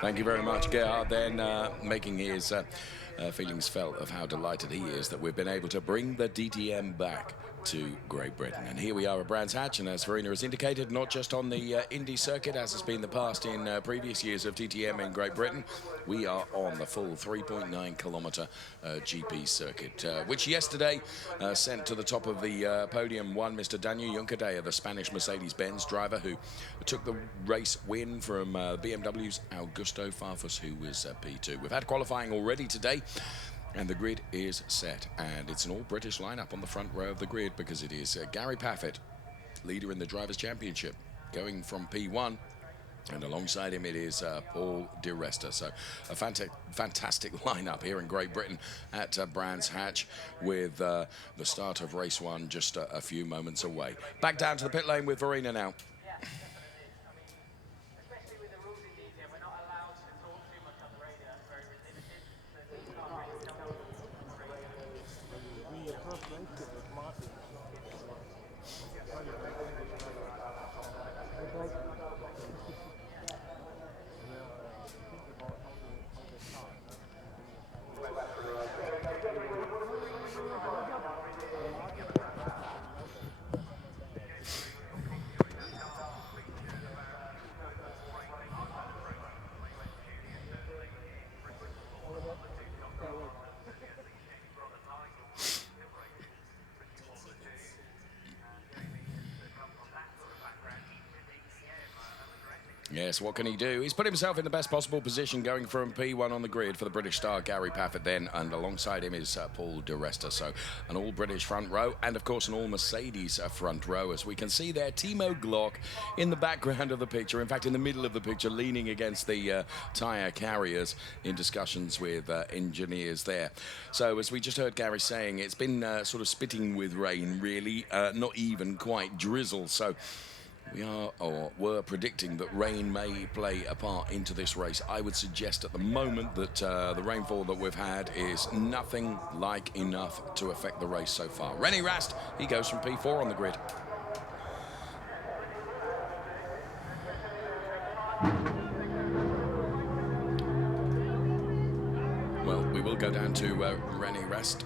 Thank you very much, Gerhard, then making his feelings felt of how delighted he is that we've been able to bring the DTM back to Great Britain. And here we are at Brands Hatch, and as Verena has indicated, not just on the Indy circuit, as has been the past in previous years of DTM in Great Britain, we are on the full 3.9 kilometre GP circuit, which yesterday sent to the top of the podium one Mr. Daniel Juncadella, the Spanish Mercedes-Benz driver who took the race win from BMW's Augusto Farfus, who was P2. We've had qualifying already today, and the grid is set, and it's an all-British lineup on the front row of the grid because it is Gary Paffett, leader in the Drivers' Championship, going from P1, and alongside him it is Paul di Resta. So a fantastic lineup here in Great Britain at Brands Hatch, with the start of race one just a few moments away. Back down to the pit lane with Verena now. Yes, what can he do? He's put himself in the best possible position, going from P1 on the grid for the British star Gary Paffett then, and alongside him is Paul di Resta. So an all-British front row, and of course an all-Mercedes front row, as we can see there Timo Glock in the background of the picture, in fact in the middle of the picture, leaning against the tyre carriers in discussions with engineers there. So as we just heard Gary saying, it's been sort of spitting with rain, really, not even quite drizzle. So we are, or were, predicting that rain may play a part into this race. I would suggest at the moment that the rainfall that we've had is nothing like enough to affect the race so far. René Rast, he goes from P4 on the grid. Well, we will go down to René Rast.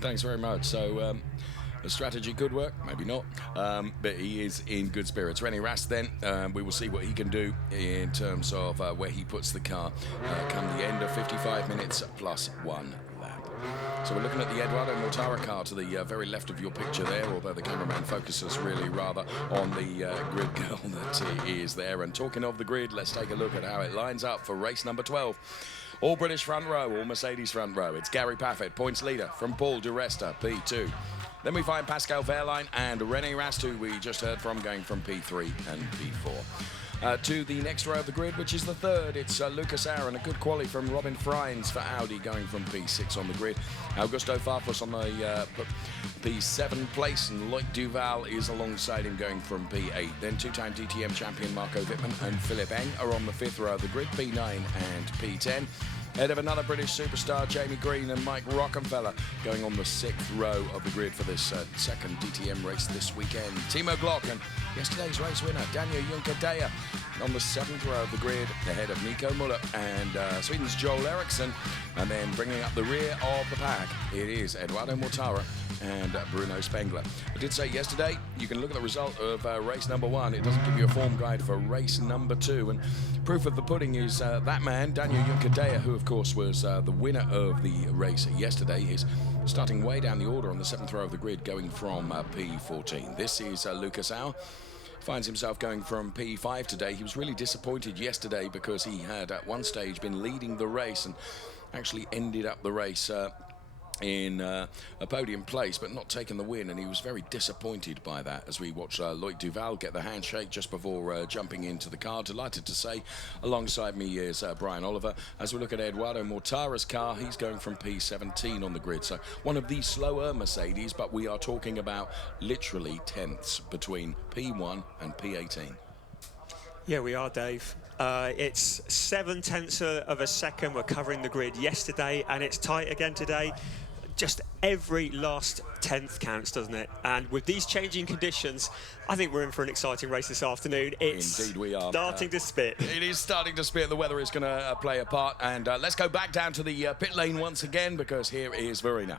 Thanks very much. So the strategy could work, maybe not, but he is in good spirits. René Rast then, we will see what he can do in terms of where he puts the car come the end of 55 minutes plus 1 lap. So we're looking at the Eduardo Mortara car to the very left of your picture there, although the cameraman focuses really rather on the grid girl that is there. And talking of the grid, let's take a look at how it lines up for race number 12. All British front row, all Mercedes front row. It's Gary Paffett, points leader, from Paul di Resta, P2. Then we find Pascal Wehrlein and René Rast, who we just heard from, going from P3 and P4. To the next row of the grid, which is the third, it's Lucas Aaron, a good quali from Robin Freins for Audi, going from P6 on the grid. Augusto Farfus on the P7 place, and Loic Duval is alongside him, going from P8. Then two-time DTM champion Marco Wittmann and Philip Eng are on the fifth row of the grid, P9 and P10. Ahead of another British superstar, Jamie Green and Mike Rockenfeller, going on the sixth row of the grid for this second DTM race this weekend. Timo Glock and yesterday's race winner, Daniel Juncadella, on the seventh row of the grid, ahead of Nico Müller and Sweden's Joel Eriksson. And then bringing up the rear of the pack, it is Eduardo Mortara and Bruno Spengler. I did say yesterday, you can look at the result of race number 1. It doesn't give you a form guide for race number 2. And proof of the pudding is that man, Daniel Juncadella, who of course was the winner of the race yesterday. He's starting way down the order on the seventh row of the grid, going from P14. This is Lucas Auer. Finds himself going from P5 today. He was really disappointed yesterday because he had at one stage been leading the race and actually ended up the race in a podium place, but not taking the win, and he was very disappointed by that as we watched Loic Duval get the handshake just before jumping into the car. Delighted to say, alongside me is Brian Oliver. As we look at Eduardo Mortara's car, he's going from P17 on the grid, so one of the slower Mercedes, but we are talking about literally tenths between P1 and P18. Yeah, we are, Dave. It's 7/10 of a second. We're covering the grid yesterday, and it's tight again today. Just every last tenth counts, doesn't it? And with these changing conditions, I think we're in for an exciting race this afternoon. It's Indeed we are. Starting to spit. It is starting to spit. The weather is going to play a part. And let's go back down to the pit lane once again, because here is Verena.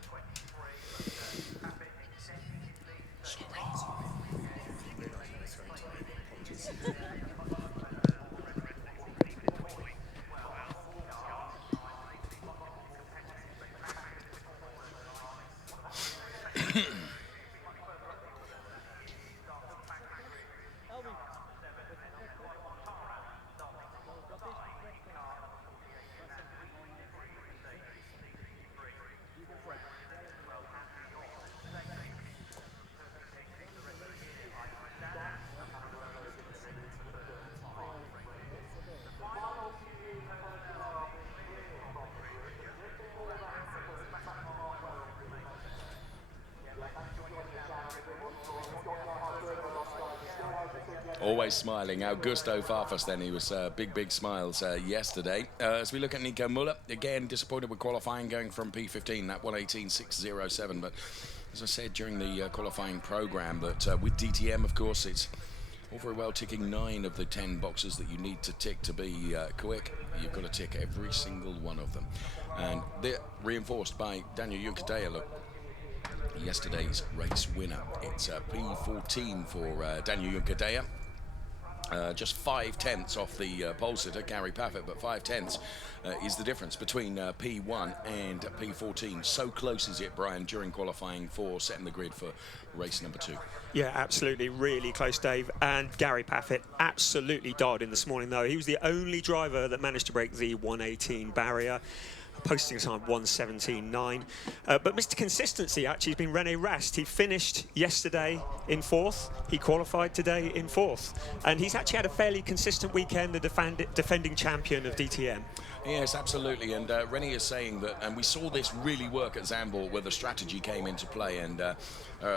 Always smiling. Augusto Farfus then, he was big smiles yesterday. As we look at Nico Müller, again disappointed with qualifying, going from P15, that 1:18.607. But as I said during the qualifying program, that with DTM, of course, it's all very well ticking 9 of the 10 boxes that you need to tick to be quick. You've got to tick every single one of them. And they're reinforced by Daniel Juncadella. Look, yesterday's race winner. It's P14 for Daniel Juncadella. Just 5/10 off the pole sitter, Gary Paffett, but 5/10 is the difference between P1 and P14. So close is it, Brian, during qualifying for setting the grid for race number 2. Yeah, absolutely, really close, Dave. And Gary Paffett absolutely dialed in this morning, though. He was the only driver that managed to break the 1:18 barrier, posting a time 1:17.9. But Mr. Consistency actually has been René Rast. He finished yesterday in 4th. He qualified today in 4th. And he's actually had a fairly consistent weekend, the defending champion of DTM. Yes, absolutely. And Rennie is saying that, and we saw this really work at Zandvoort where the strategy came into play. And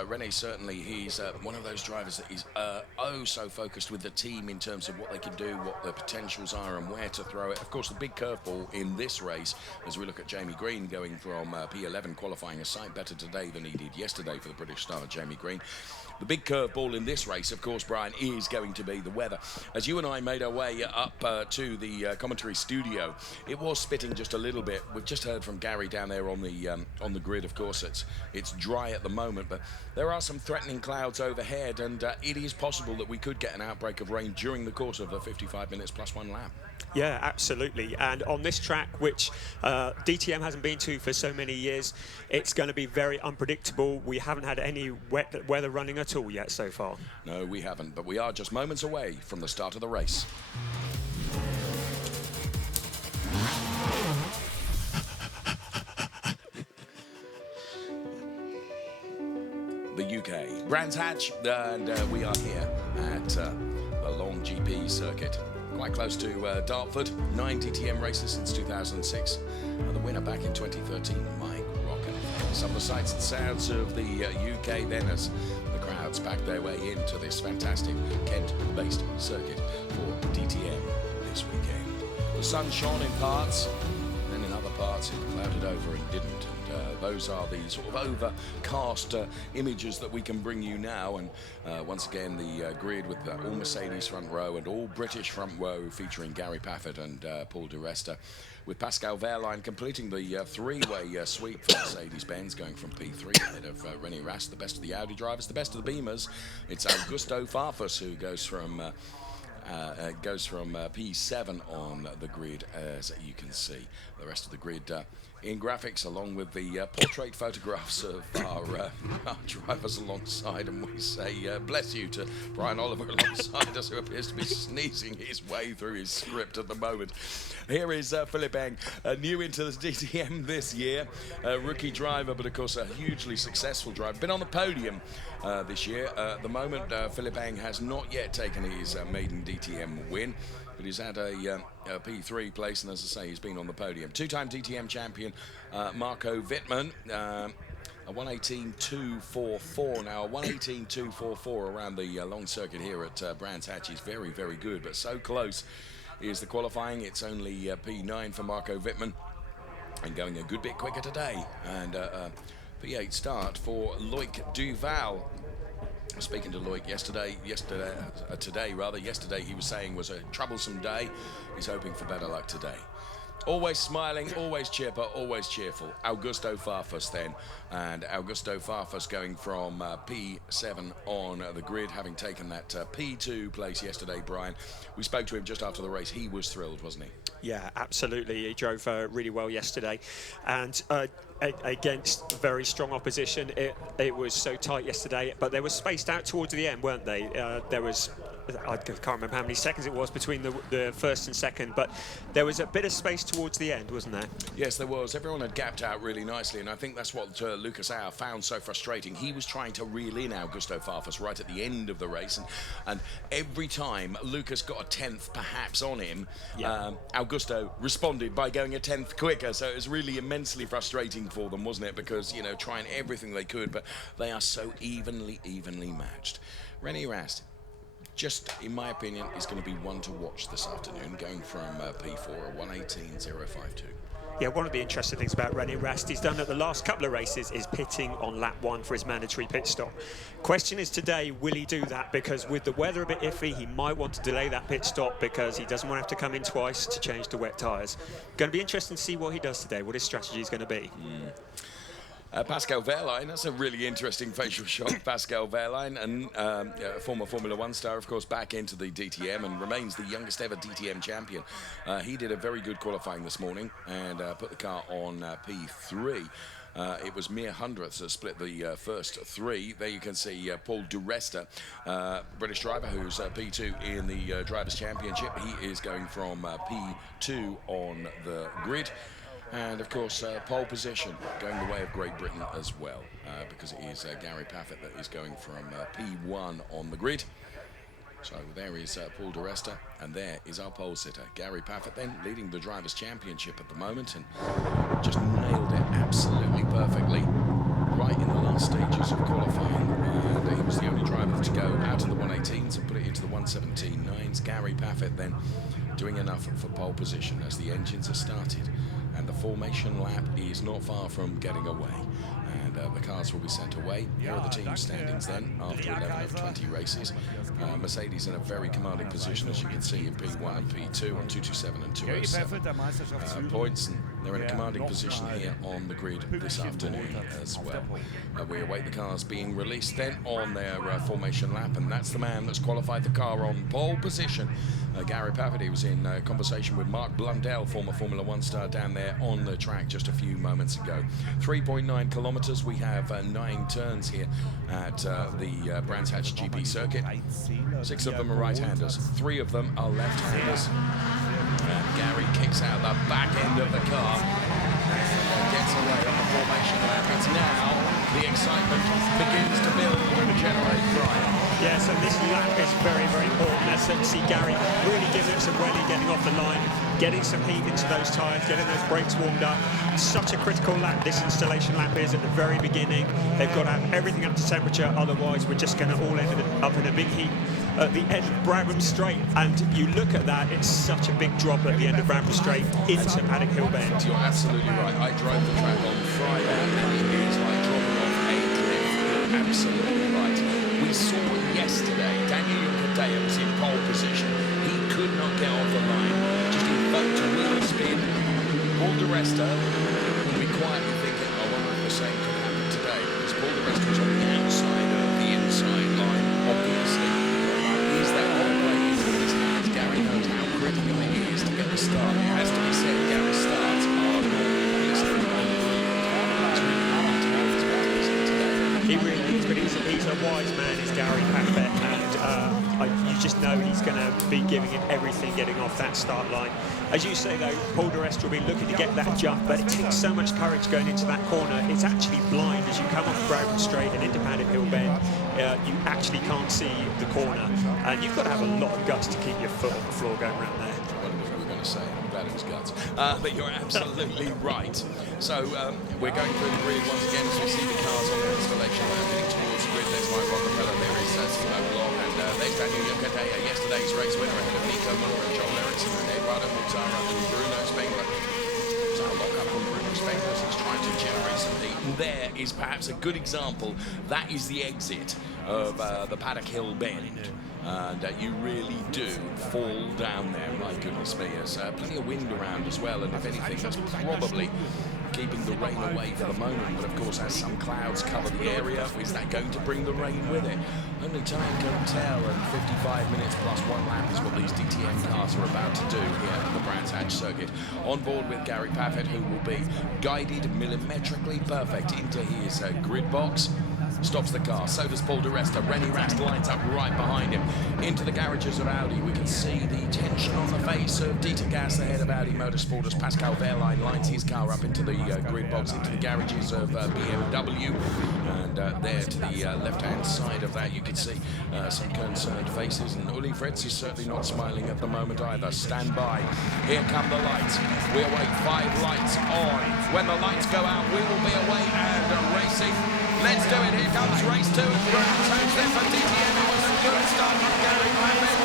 Rennie, certainly, he's one of those drivers that is oh so focused with the team in terms of what they can do, what the potentials are, and where to throw it. Of course, the big curveball in this race, as we look at Jamie Green going from P11, qualifying a sight better today than he did yesterday for the British star, Jamie Green. The big curveball in this race, of course, Brian, is going to be the weather. As you and I made our way up to the commentary studio, it was spitting just a little bit. We've just heard from Gary down there on the grid. Of course, it's dry at the moment, but there are some threatening clouds overhead, and it is possible that we could get an outbreak of rain during the course of the 55 minutes plus 1 lap. Yeah, absolutely. And on this track, which DTM hasn't been to for so many years, it's going to be very unpredictable. We haven't had any wet weather running at all yet so far. No, we haven't, but we are just moments away from the start of the race. The UK, Brands Hatch, and we are here at the Long GP circuit. Quite close to Dartford, 9 DTM races since 2006. The winner back in 2013, Mike Rockenfeller. Some of the sights and sounds of the UK then as the crowds pack their way into this fantastic Kent-based circuit for DTM this weekend. The sun shone in parts, then in other parts it clouded over and didn't. Those are the sort of overcast images that we can bring you now. And once again, the grid with the all Mercedes front row and all British front row featuring Gary Paffett and Paul di Resta, with Pascal Wehrlein completing the three-way sweep for Mercedes-Benz, going from P3 ahead of René Rast, the best of the Audi drivers, the best of the Beamers. It's Augusto Farfus who goes from P7 on the grid, as you can see. The rest of the grid in graphics, along with the portrait photographs of our drivers alongside, and we say bless you to Brian Oliver alongside us, who appears to be sneezing his way through his script at the moment. Here is Philippe Eng, new into the DTM this year, rookie driver, but of course a hugely successful driver. Been on the podium this year. At the moment, Philippe Eng has not yet taken his maiden DTM win, but he's had a P3 place, and as I say, he's been on the podium. Two-time DTM champion Marco Wittmann, a 1:18.244 now, a 1:18.244 around the long circuit here at Brands Hatch is very, very good, but so close is the qualifying. It's only P9 for Marco Wittmann, and going a good bit quicker today. And P8 start for Loic Duval. Speaking to Loic yesterday he was saying was a troublesome day. He's hoping for better luck today. Always smiling, always chipper, always cheerful. Augusto Farfus then, and Augusto Farfus going from P7 on the grid, having taken that P2 place yesterday, Brian. We spoke to him just after the race. He was thrilled, wasn't he? Yeah, absolutely. He drove really well yesterday, and against very strong opposition. It was so tight yesterday, but they were spaced out towards the end, weren't they? There was, I can't remember how many seconds it was between the first and second, but there was a bit of space towards the end, wasn't there? Yes, there was. Everyone had gapped out really nicely, and I think that's what Lucas Auer found so frustrating. He was trying to reel in Augusto Farfus right at the end of the race, and every time Lucas got a 10th perhaps on him, yeah, Augusto responded by going a 10th quicker, so it was really immensely frustrating for them, wasn't it? Because, you know, trying everything they could, but they are so evenly matched. René Rast, just in my opinion, is going to be one to watch this afternoon, going from P4, a 1:18.052. Yeah, one of the interesting things about René Rast he's done at the last couple of races is pitting on lap 1 for his mandatory pit stop. Question is today, will he do that? Because with the weather a bit iffy, he might want to delay that pit stop because he doesn't want to have to come in twice to change the wet tyres. Going to be interesting to see what he does today, what his strategy is going to be. Pascal Wehrlein, that's a really interesting facial shot. Pascal Wehrlein, and former Formula One star, of course, back into the DTM and remains the youngest ever DTM champion. He did a very good qualifying this morning and put the car on P3. It was mere hundredths that split the first three. There you can see Paul di Resta, British driver who's P2 in the Drivers' Championship. He is going from P2 on the grid. And of course, pole position going the way of Great Britain as well, because it is Gary Paffett that is going from P1 on the grid. So there is Paul di Resta, and there is our pole sitter. Gary Paffett then leading the Drivers' Championship at the moment, and just nailed it absolutely perfectly right in the last stages of qualifying. And he was the only driver to go out of the 118s and put it into the 117.9s. Gary Paffett then doing enough for pole position as the engines are started. And the formation lap is not far from getting away. And the cars will be sent away. Here are the team standings then after 11 of 20 races. Mercedes in a very commanding position, as you can see, in P1 and P2 on 227 and 207 points. And they're in a commanding position here on the grid this afternoon as well. We await the cars being released then on their formation lap, and that's the man that's qualified the car on pole position. Gary Paffett, he was in conversation with Mark Blundell, former Formula One star, down there on the track just a few moments ago. 3.9 kilometers. We have 9 turns here at the Brands Hatch GP circuit. 6 of them are right-handers, 3 of them are left-handers. And Gary kicks out the back end of the car and gets away on the formation lap. It's now the excitement begins to build and generate pride. Yes, and this lap is very, very important. As you see Gary really giving it some welly, getting off the line, getting some heat into those tyres, getting those brakes warmed up. Such a critical lap this installation lap is at the very beginning. They've got to have everything up to temperature, otherwise we're just going to all end up in a big heat at the end of Brabham Straight. And you look at that, it's such a big drop at the end of Brabham Straight into Paddock Hill Bend. You're absolutely right. I drove the track on Friday and it is like dropping off a cliff. Absolutely right. We saw yesterday, Daniel Kadea was in pole position. He could not get off the line. Just invoked a wheel spin. Paul di Resta will be quietly thinking, I wonder if the same could happen today, because Paul di Resta was on the outside of the inside line, obviously. Is that one play into his hands? Gary knows how critical it is to get the start. It has to be said, Gary's starts are not easy. wise man is Gary Paffett, and you just know he's going to be giving it everything getting off that start line. As you say, though, Paul di Resta will be looking to get that jump, but it takes so much courage going into that corner. It's actually blind as you come off Grosvenor Straight and into Paddock Hill Bend. You actually can't see the corner, and you've got to have a lot of guts to keep your foot on the floor going around there. What was we going to say? I'm glad it was guts. But you're absolutely right. So we're going through the grid once again as we see the cars on the installation heading towards the grid. There's Mike Rockefeller, there is Timo Glock, and there's Daniel Yokotai, yesterday's race winner ahead of Nico Muller and Joel Eriksson and Eduardo Mortara and Bruno Spengler. So a lock up on Bruno Spengler as he's trying to generate some heat. And there is perhaps a good example. That is the exit of the Paddock Hill Bend. And you really do fall down there, my goodness me. There's plenty of wind around as well, and if anything, that's probably keeping the rain away for the moment. But of course, as some clouds cover the area, is that going to bring the rain with it? Only time can tell, and 55 minutes plus 1 lap is what these DTM cars are about to do here at the Brands Hatch circuit. On board with Gary Paffett, who will be guided millimetrically perfect into his grid box. Stops the car, so does Paul di Resta. Rennie Rast lines up right behind him. Into the garages of Audi, we can see the tension on the face of Dieter Gas ahead of Audi Motorsport as Pascal Wehrlein lines his car up into the grid box, into the garages of BMW. And there to the left-hand side of that, you can see some concerned faces. And Uli Fritz is certainly not smiling at the moment either. Stand by. Here come the lights. We await 5 lights on. When the lights go out, we will be away and racing. Let's do it. Here comes race 2 at Brands Hatch there for DTM. It was a good start from Gary Paffett,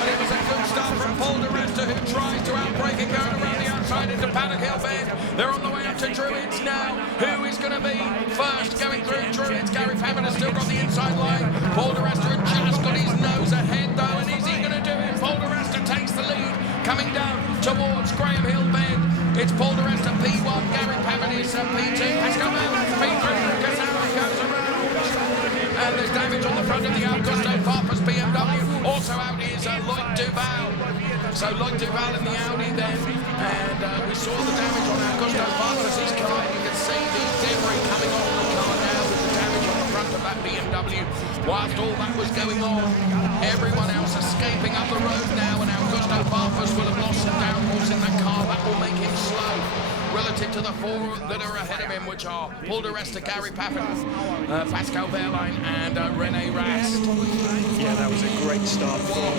but it was a good start from Paul di Resta, who tries to outbrake and going around the outside into Paddock Hill Bend. They're on the way up to Druids now. Who is going to be first going through Druids? Gary Paffett has still got the inside line. Paul di Resta had just got his nose ahead though, and is he going to do it? Paul di Resta takes the lead, coming down towards Graham Hill Bend. It's Paul di Resta P1, Gary Paffett is P2, Pascal Wehrlein P3, Lucas Howard goes around. And there's damage on the front of the Augusto Farfus BMW. Also out is Lloyd Duval. So Lloyd Duval in the Audi then. And we saw the damage on Augusto Farfus' car. You can see the debris coming off the car now with the damage on the front of that BMW. Whilst all that was going on, everyone else escaping up the road now, and Augusto Farfus will have lost some downforce in that car. That will make him slow relative to the 4 that are ahead of him, which are Paul di Resta, Gary Paffett, Pascal Wehrlein, and Rennie Rast. Yeah, that was a great start for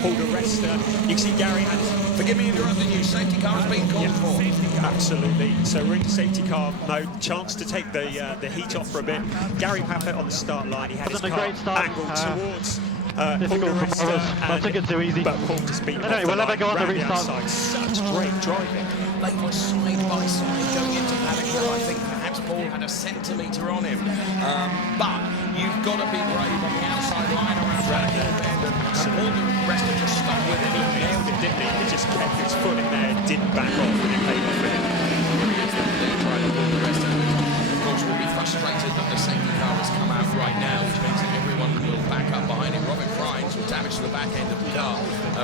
Paul di Resta. You can see Gary had... Forgive me interrupting you, safety car has been called for. Absolutely. So we're into safety car mode. Chance to take the heat off for a bit. Gary Paffett on the start line. He had his car angled towards Paul di Resta. I took it too easy. But Paul just beat him Anyway, we'll never go on the restart. Such great driving. They were side by side going into Paddock Hill. I think perhaps Paul had a centimetre on him. But you've got to be brave on the outside line around Paddock Hill Bend. And Paul di Resta just stuck with it. He nailed it, didn't he? He just kept his foot in there, didn't back off, and it paid off for him. Paul di Resta, of course, will be frustrated that the safety car has come out right now, which means that everyone will back up behind him. Robin Frines will damage the back end of the car,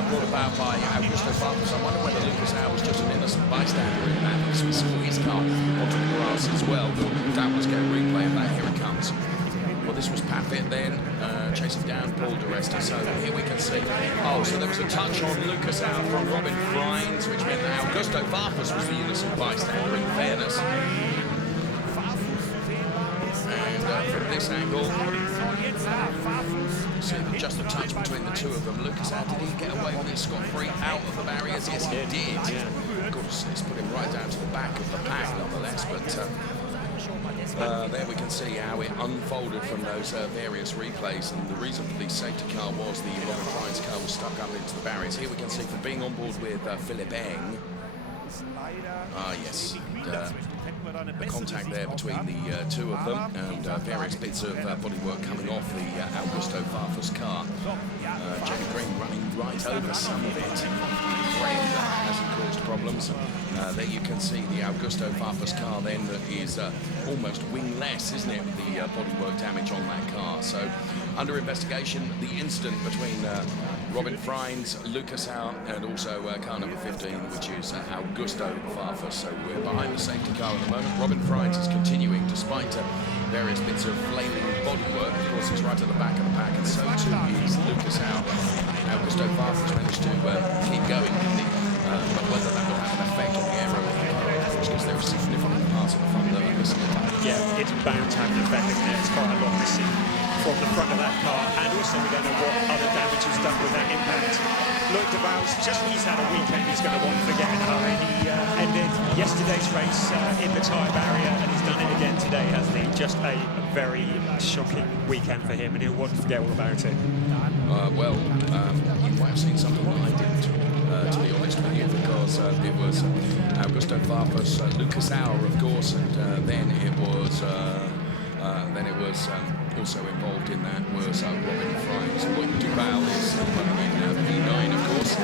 brought about by Augusto Farfus. I wonder whether Lucas Howe was just an innocent bystander in that, because we saw his car onto the grass as well. We'll doubtless get a replay of that. Here it comes. Well, this was Paffett then, chasing down Paul di Resta. So here we can see. Oh, so there was a touch on Lucas Howe from Robin Frines, which meant that Augusto Farfus was the innocent bystander, in fairness. And from this angle, see just a touch between the two of them. Lucas Howe, did he get away with it scot-free out of the barriers? Yes, he did. Of course, it's put him right down to the back of the pack, nonetheless. But there we can see how it unfolded from those various replays, and the reason for the safety car was the Robin Frines car was stuck up into the barriers. Here we can see from being on board with Philip Eng. Yes. The contact there between the two of them, and various bits of bodywork coming off the Augusto Farfus car. Jamie Green running right over some of it. Afraid that hasn't caused problems. There you can see the Augusto Farfus car then that is almost wingless, isn't it, with the bodywork damage on that car. So under investigation, the incident between Robin Frines, Lucas Howe, and also car number 15, which is Augusto Farfus. So we're behind the safety car at the moment. Robin Frines is continuing, despite various bits of flaming bodywork. Of course, he's right at the back of the pack, and so too is Lucas Al. Augusto Farfus managed to keep going, didn't he? But whether that will have an effect on the aero, because there are significant parts of the front that are missing. Yeah, it's bound to have an effect, isn't it? It's quite a lot missing from the front of that car, and also we don't know what other damage was done with that impact. Lloyd de Vals, he's had a weekend he's going to want to forget. He ended yesterday's race in the tyre barrier, and he's done it again today, hasn't he? Just a very shocking weekend for him, and he'll want to forget all about it. You might have seen something that I didn't, to be honest with you, because it was Augusto Farfus, Lucas Auer, of course, and then it was also involved in that was Robin Fries. Lloyd de Vals is running in P9, of course.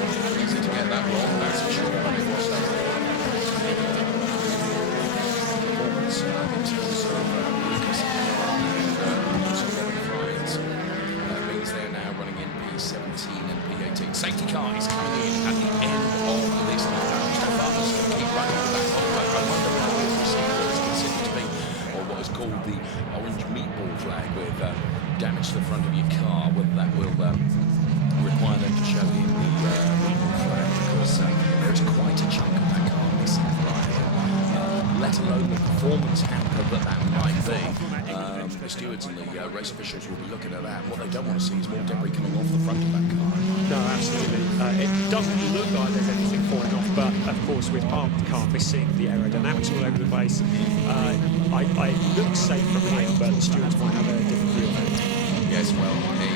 Easy to get that wrong, that's for sure, but it was performance in terms of Lucas and also Robin Fries. Means they're now running in P17 and P18. Safety car is coming in at the end of this. Augusto Farfus can keep running with that whole road. I wonder how this receiver is considered to be, or what is called the orange meatball flag with damage to the front of your car, whether that will require them to show in the meatball flag, because there is quite a chunk of that car missing, right? Let alone the performance hamper that might be. The stewards and the race officials will be looking at that. What they don't want to see is more debris coming off the front of that car. No, absolutely. It doesn't look like there's anything falling off, but of course with part of the car missing, the aerodynamics all over the place, I look safe from here, but the stewards might have a different view of it. Yes, well, he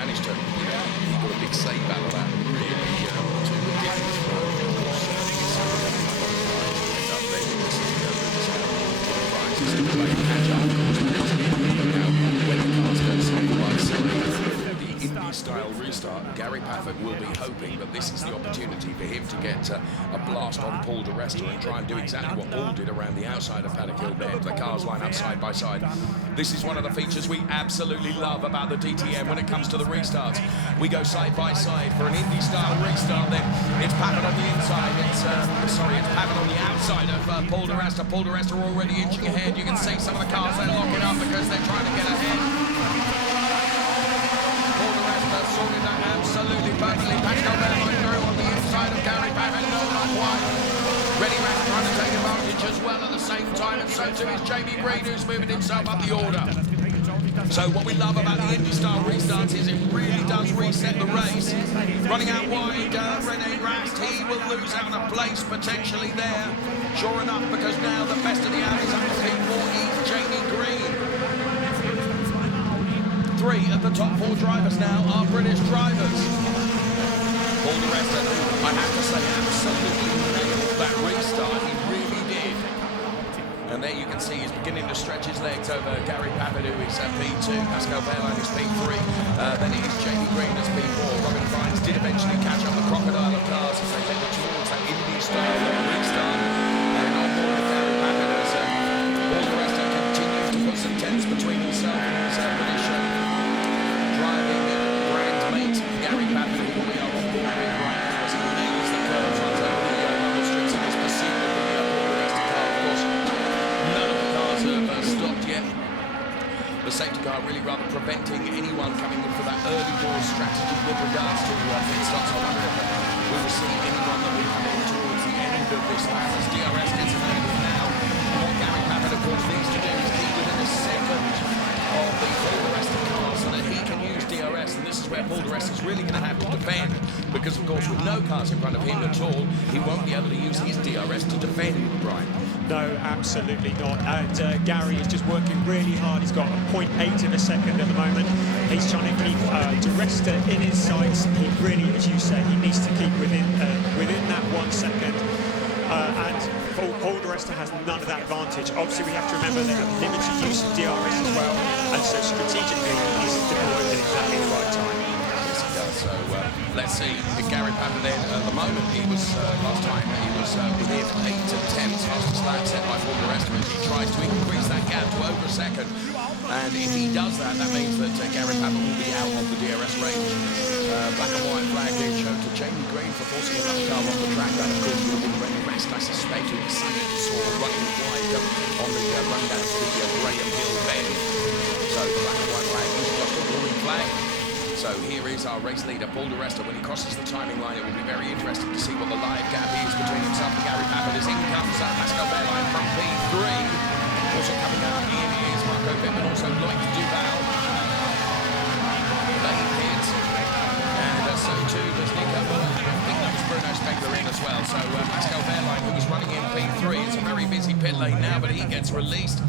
managed to, he got a big save out of that, really, to the difference for, of course, the Indy-style restart, Gary Paffett will be hoping that this is the opportunity for him to get a blast on Paul di Resta and try and do exactly what Paul did around the outside of Paddock Hill Bend. The cars line up side by side. This is one of the features we absolutely love about the DTM when it comes to the restarts. We go side by side for an Indy-style restart, then it's Paffett on the inside, it's Paffett on the outside of Paul di Resta. Paul di Resta already inching ahead. You can see some of the cars, they're locking up because they're trying to get ahead. Sorted that absolutely perfectly. Pascal Belmondo on the inside of Gary Paffett, no, not quite. Ready Rat trying to take advantage as well at the same time, and so too is Jamie Green, who's moving himself up the order. So what we love about the Indy-style restarts is it really does reset the race. Running out wide, René Rast, he will lose out a place potentially there. Sure enough, because now the best of the Audis up to P4 is Jamie Green. 3 of the top 4 drivers now are British drivers. Paul di Resta, I have to say, absolutely nailed that restart. He really did. And there you can see he's beginning to stretch his legs over Gary Paffett, who is at P2. Pascal Wehrlein is P3. Then it is Jamie Green as P4. Robin Fines did eventually catch up the crocodile of cars as they headed towards that Indy-style restart. And on board Gary Paffett as Paul di Resta continues to put some tense between himself and his British driving brand mate Gary Paffett, who we are on board with right now as he nails the curves onto the bubble strips in his pursuit of the Paul di Resta car. Of course, none of the cars have stopped yet. The safety car really rather preventing anyone coming in for that early door strategy with regards to pit stops. I wonder if we will see anyone that will come in towards the end of this lap as DRS gets available now. And what Gary Paffett, of course, needs to do is keep within a second of the Paul di Resta car so that he can use DRS, and this is where Paul di Resta is really going to have to defend, because of course with no cars in front of him at all, he won't be able to use his DRS to defend, Brian. No, absolutely not. And Gary is just working really hard. He's got a 0.8 of a second at the moment. He's trying to keep di Resta in his sights. He really, as you say, he needs to keep within that 1 second. And Paul di Resta has none of that advantage. Obviously, we have to remember they have limited use of DRS as well, and so strategically, he's deployed at exactly the right time. Yes, he does. So let's see. Gary Paffett then, at the moment, he was last time he was within 8 attempts fastest lap set by Paul di Resta as he tries to increase that gap to over a second. And if he does that, that means that Gary Paffett will be out of the DRS range. Black and white flag being shown to Jamie Green for forcing another car off the track. That, of course, would have been René Rast. Rest, I suspect it was something you saw running wide on the run down to the Graham Hill bend. So the black and white flag is just a warning flag. So here is our race leader, Paul di Resta. When he crosses the timing line, it will be very interesting to see what the live gap is between himself and Gary Paffett. As in comes Pascal Wehrlein from P3. Also coming out in is Marco Wittmann, also Loic Duval. They hit. And so too does Nico Muller. I think that was Bruno Spengler in as well. So Pascal Wehrlein, who was running in P3, it's a very busy pit lane now, but he gets released.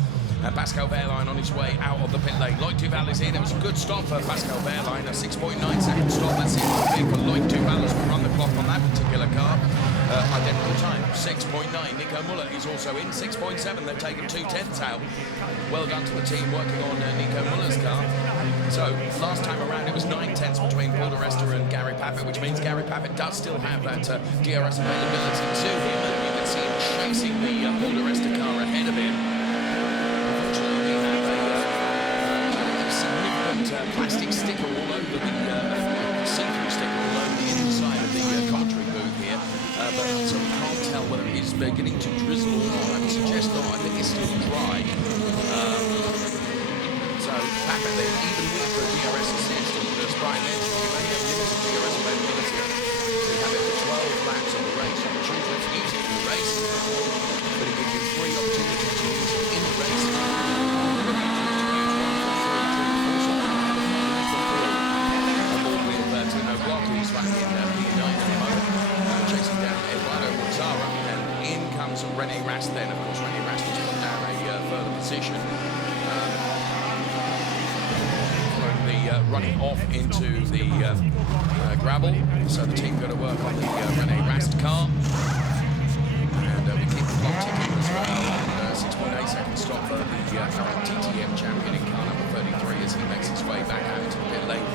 Pascal Wehrlein on his way out of the pit lane. Loic Duval is in. It was a good stop for Pascal Wehrlein, a 6.9-second stop. Let's see what big for Loic Duval as we run the clock on that particular car. Identical time, 6.9. Nico Muller is also in, 6.7. They've taken 2/10 out. Well done to the team working on Nico Muller's car. So last time around it was 9/10 between Paul di Resta and Gary Paffett, which means Gary Paffett does still have that DRS availability to him. And you can see him chasing the Paul di Resta car ahead of him. Plastic sticker all over the see-through sticker all over the inside of the commentary booth here, but so we can't tell whether it is beginning to drizzle or not. I would suggest not. I think it's still dry. So Paffett then, even with the DRS assist, and as Brian mentioned, you only have limited DRS availability. We have it for 12 laps of the race. You can choose to use it in the race, but it gives you 3 opportunities to use it in the race. Who's running in P9 at the moment, chasing down Eduardo Mortara, and in comes René Rast then. Of course, René Rast has put down a further position. Following the running off into the gravel, so the team going to work on the René Rast car. And we keep the clock ticking as well. 6.8-second stop for the current DTM champion in car number 33 as he makes his way back out into the pit lane.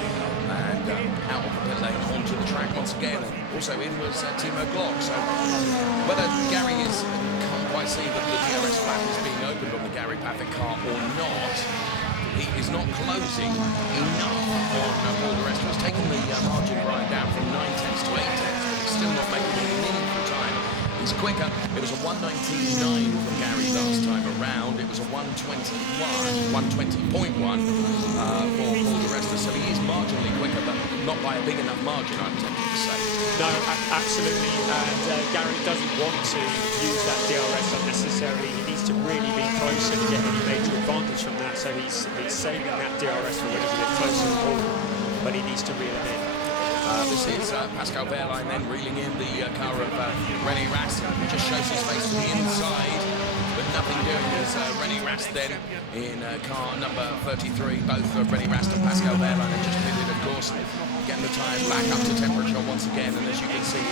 And out of the pit lane onto the track once again. And also in was Timo Glock. So whether Gary can't quite see that the DRS flap is being opened on the Gary Paffett car or not, he is not closing enough on Paul di Resta. He's taken the margin right down from 9/10 to 8/10, but he's still not making any meaningful time. He's quicker. It was a 1:19.9 from Gary last time around. It was a 1:20.1 for Paul di Resta. So he is marginally quicker, but not by a big enough margin, I'm tempted to say. No, absolutely. And Gary doesn't want to use that DRS unnecessarily. He needs to really be closer to get any major advantage from that. So he's saving that DRS for when he's a bit closer to Paul, but he needs to reel it in. This is Pascal Wehrlein then reeling in the car of René Rast. Just shows his face to the inside, but nothing doing. There's René Rast then in car number 33. Both René Rast and Pascal Wehrlein have just pitted, of course, getting the tyres back up to temperature once again. And as you can see,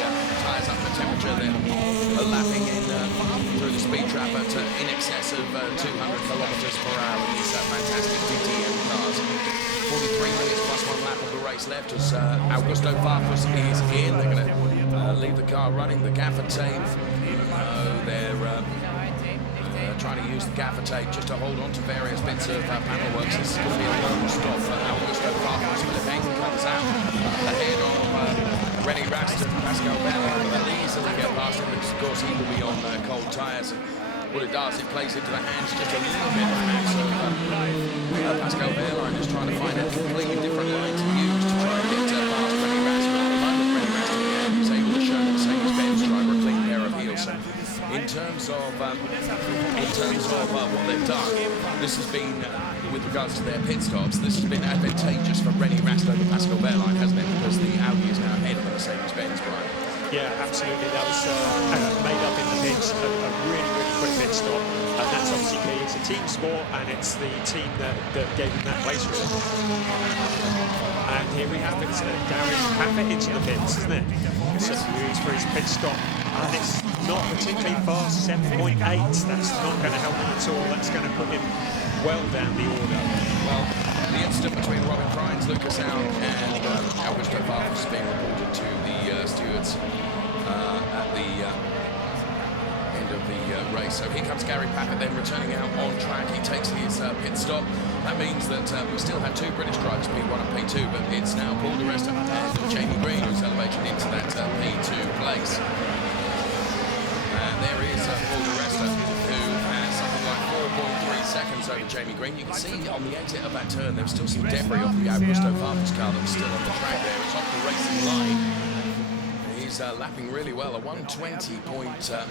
getting the tyres up to temperature, then lapping in through the speed trap at in excess of 200 kilometers per hour in these fantastic DTM cars. 43 minutes plus 1 lap of the race left as Augusto Farfus is in. They're going to leave the car running. The gaffer tape, they're trying to use the gaffer tape just to hold on to various bits of panel works. This is going to be a long stop for Augusto Farfus, but if Hayden comes out ahead of René Rast and Pascal Wehrlein, they'll easily get past him because, of course, he will be on cold tyres. What it does, it plays into the hands just a little bit perhaps of Pascal Wehrlein, is trying to find a completely different line to use to try and get past René Rast. But at the moment, René Rast is able to show the Mercedes-Benz driver a clean pair of heels. So in terms of what they've done, this has been, with regards to their pit stops, this has been advantageous for René Rast over Pascal Wehrlein, hasn't it? Because the Audi is now ahead of the Mercedes-Benz, Brian. Yeah, absolutely. That was made up in the pits, a really, really quick pit stop. And that's obviously key. It's a team sport, and it's the team that gave him that place, really. And here we have it. Gary Paffett into the pits, isn't it? So he's for his pit stop. And it's not particularly fast, 7.8. That's not going to help him at all. That's going to put him well down the order. Well, the incident between Robin Fryns, Lucas Out, and Augusto Farfus is being reported to the stewards at the end of the race. So here comes Gary Paffett then returning out on track. He takes his pit stop. That means that we still have 2 British drivers, P1 and P2, but it's now Paul di Resta and Jamie Green who's elevated into that P2 place. Jamie Green. You can see on the exit of that turn, there was still some debris off the Augusto Farfus car that was still on the track there. It's off the racing line. He's lapping really well, a 120.090 last time.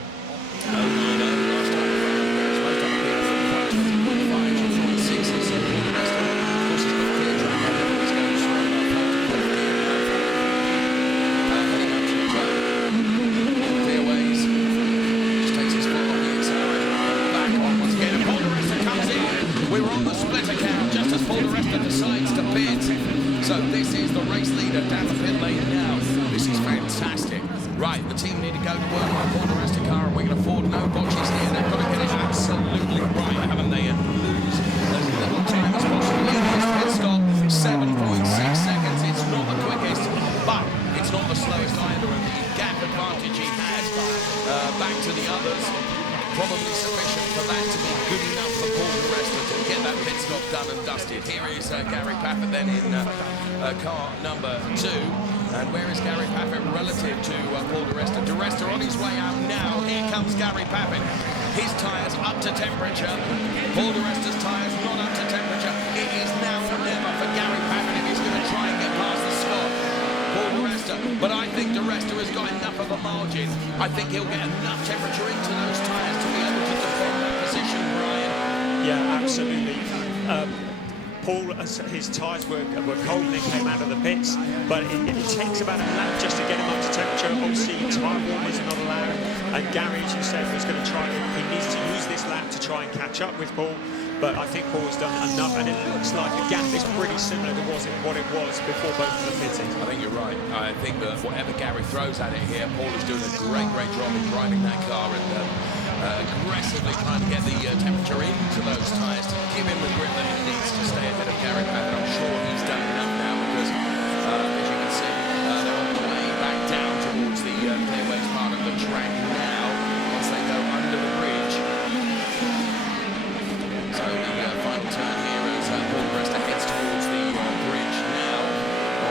So this is the race leader down the pit lane now. This is fantastic. Right, the team need to go to work on Paul di Resta car, and we can afford no botches here. They've got to get it absolutely right, haven't they? And lose as little time as possible in this pit stop. 7.6 seconds. It's not the quickest, but it's not the slowest either. And the gap advantage he had back to the others, probably sufficient for that to be good enough for Paul di Resta to get that pit stop done and dusted. Here is Gary Paffett then in car number 2. And where is Gary Paffett relative to Paul di Resta? Di Resta on his way out now. Here comes Gary Paffett. His tyres up to temperature. Paul di Resta's tyres not up to temperature. It is now or never for Gary Paffett if he's going to try and get past the Scot. Paul di Resta. But I think di Resta has got enough of a margin. I think he'll get enough temperature into those tyres to be able to defend that position, Brian. Yeah, absolutely. Paul, his tyres were cold when they came out of the pits, but it takes about a lap just to get him up to temperature. Obviously, tyre warmers are not allowed, and Gary, as you said, was going to try. He needs to use this lap to try and catch up with Paul, but I think Paul's done enough, and it looks like the gap is pretty similar to what it was before both of them pitted. I think you're right. I think that whatever Gary throws at it here, Paul is doing a great job in driving that car and aggressively trying to get the temperature into those tyres to give him the grip that he needs to stay ahead of Gary Paffett. I'm sure he's done enough now because, as you can see, they're on the way back down towards the clearways part of the track now once they go under the bridge. So the final turn here as Paul di Resta heads towards the bridge now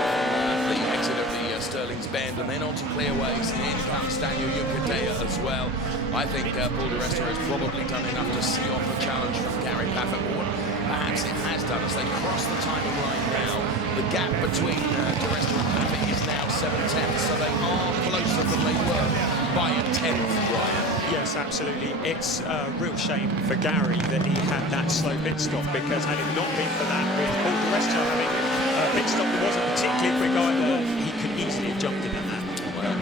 on the exit of the Sterling's Bend, and then onto clearways, and in comes Daniel Yucadea as well. I think Paul di Resta has probably done enough to see off the challenge from Gary Paffett. What perhaps it has done as they cross the timing line now. The gap between di Resta and Paffett is now 7/10, so they are closer than they were by a 10th, Brian. Yes, absolutely. It's a real shame for Gary that he had that slow pit stop, because had it not been for that, with Paul di Resta having a pit stop that wasn't particularly quick either, he could easily have jumped in at that. Well,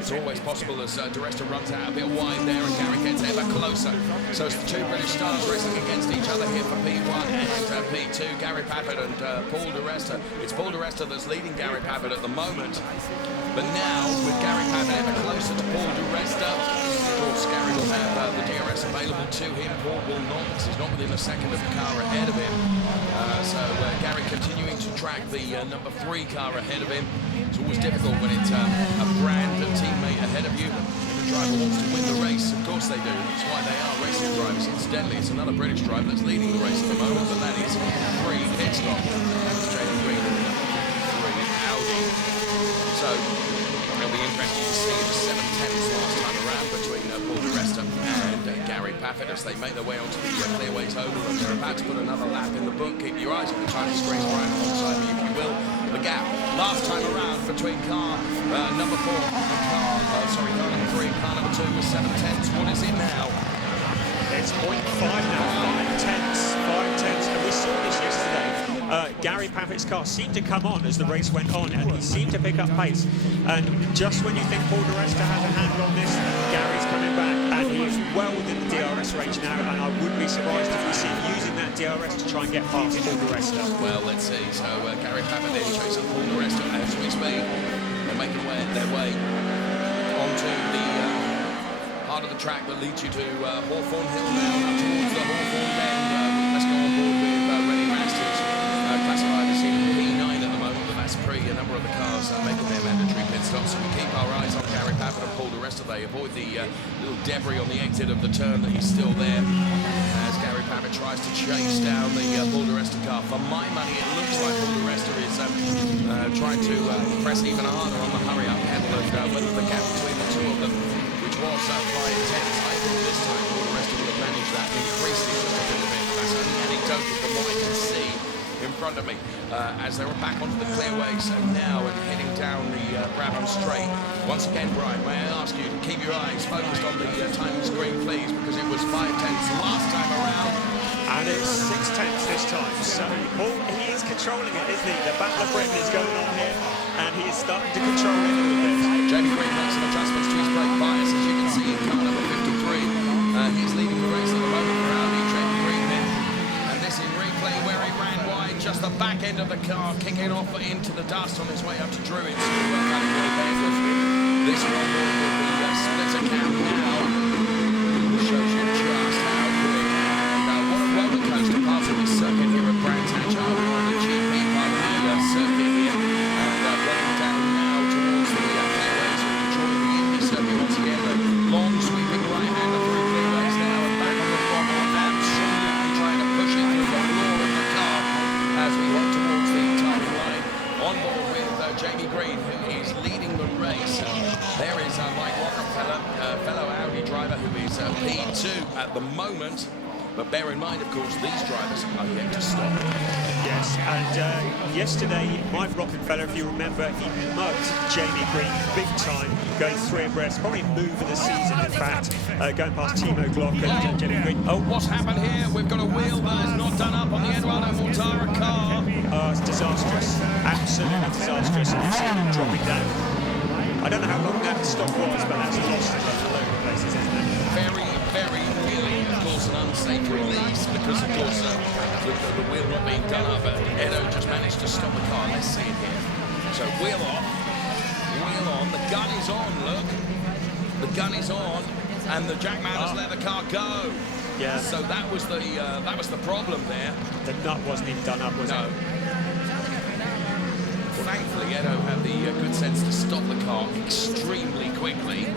it's always possible as di Resta runs out a bit wide there and Gary gets ever closer. So it's the two British stars racing against each other here for P1 and P2. Gary Paffett and Paul di Resta. It's Paul di Resta that's leading Gary Paffett at the moment. But now, with Gary Paffett ever closer to Paul di Resta, of course, Gary will have the DRS available to him. Paul will not, because he's not within a second of the car ahead of him. So Gary continuing to track the number 3 car ahead of him. It's always difficult when it's a brand teammate ahead of you. Every driver wants to win the race. Of course they do. That's why they are racing drivers. Incidentally, it's another British driver that's leading the race at the moment, and that is free pit stop. It's Jamie Green in the 3 Audi. So it'll be interesting to see the 7/10s last time around between Paul di Resta and Gary Paffett as they make their way onto the clearways oval, and they're about to put another lap in the book. Keep your eyes on the time screen, Brian, alongside me if you will. The gap last time around between car number 4 and car number 3, car number 2 was 7/10s. What is it now? It's 0.5 now, 5 tenths, and we saw this yesterday. Gary Paffett's car seemed to come on as the race went on, and he seemed to pick up pace. And just when you think Paul di Resta has a handle on this, Gary's coming back, and he's well within the DRS range now, and I wouldn't be surprised if we see him using that DRS to try and get past Paul di Resta. Well, let's see. So Gary Paffett then chasing Paul di Resta as we speak. They're making their way onto the part of the track that leads you to Hawthorne Hill now, up towards the Hawthorne Bend. Let's go on board with Rennie Masters, classified as in P9 at the moment, but that's pre a number of the cars making their mandatory pit stops. So we keep our eyes on Gary Paffett and Paul di Resta. They avoid the little debris on the exit of the turn that he's still there as Gary Paffett tries to chase down the Paul di Resta car. For my money, it looks like Paul di Resta is trying to press even harder on the hurry-up pedal, and whether the gap between the two of them, which was 5 tenths, I think this time Paul di Resta would have managed that, increased it just a little bit. That's That's only anecdotal from what I can see in front of me as they were back onto the clearway. So now and heading down the Brabham Straight. Once again, Brian, may I ask you to keep your eyes focused on the timing screen, please, because it was 5/10 last time around. And it's 6/10 this time. So Paul, he is controlling it, isn't he? The Battle of Britain is going on here, and he is starting to control it a little bit. Jamie Green makes some adjustments to his brake bias, as you can see in car number 53. He's leading the race at the moment for Audi, Jamie Green then. And this in replay where he ran wide, just the back end of the car, kicking off into the dust on his way up to Druids. This one with the splitter cam now shows you just how quick. And what a roller coaster part of this circuit here at Brands Hatch. On the GP part of the circuit here. And running down now towards the clearways to join the Indy circuit once again. The long sweeping right-hander through clearways now and back on the throttle. Absolutely trying to push it through the floor of the car as we head towards the timing line. On board with Jamie Green, who is leading the race. There is Mike Rockefeller, fellow Audi driver, who is P2 at the moment. But bear in mind, of course, these drivers are yet to stop. Yes, and yesterday, Mike Rockefeller, if you remember, he mugged Jamie Green big time, going 3 abreast, probably move of the season, in fact, going past Timo Glock and Jamie Green. Oh, what's happened here? We've got a wheel that is not done up on the Eduardo Mortara car. It's disastrous, absolutely disastrous. You can see him dropping down. I don't know how long that stop was, but that's lost in a load of places, isn't it? Very, very nearly, of course, an unsafe release because, of course, with the wheel not being done up, Edo just managed to stop the car. Let's see it here. So wheel off, wheel on. The gun is on. Look, the gun is on, and the jackman has let the car go. Yeah. So that was the problem there. The nut wasn't even done up, was it? No. Thankfully, Edo had the good sense to stop the car extremely quickly,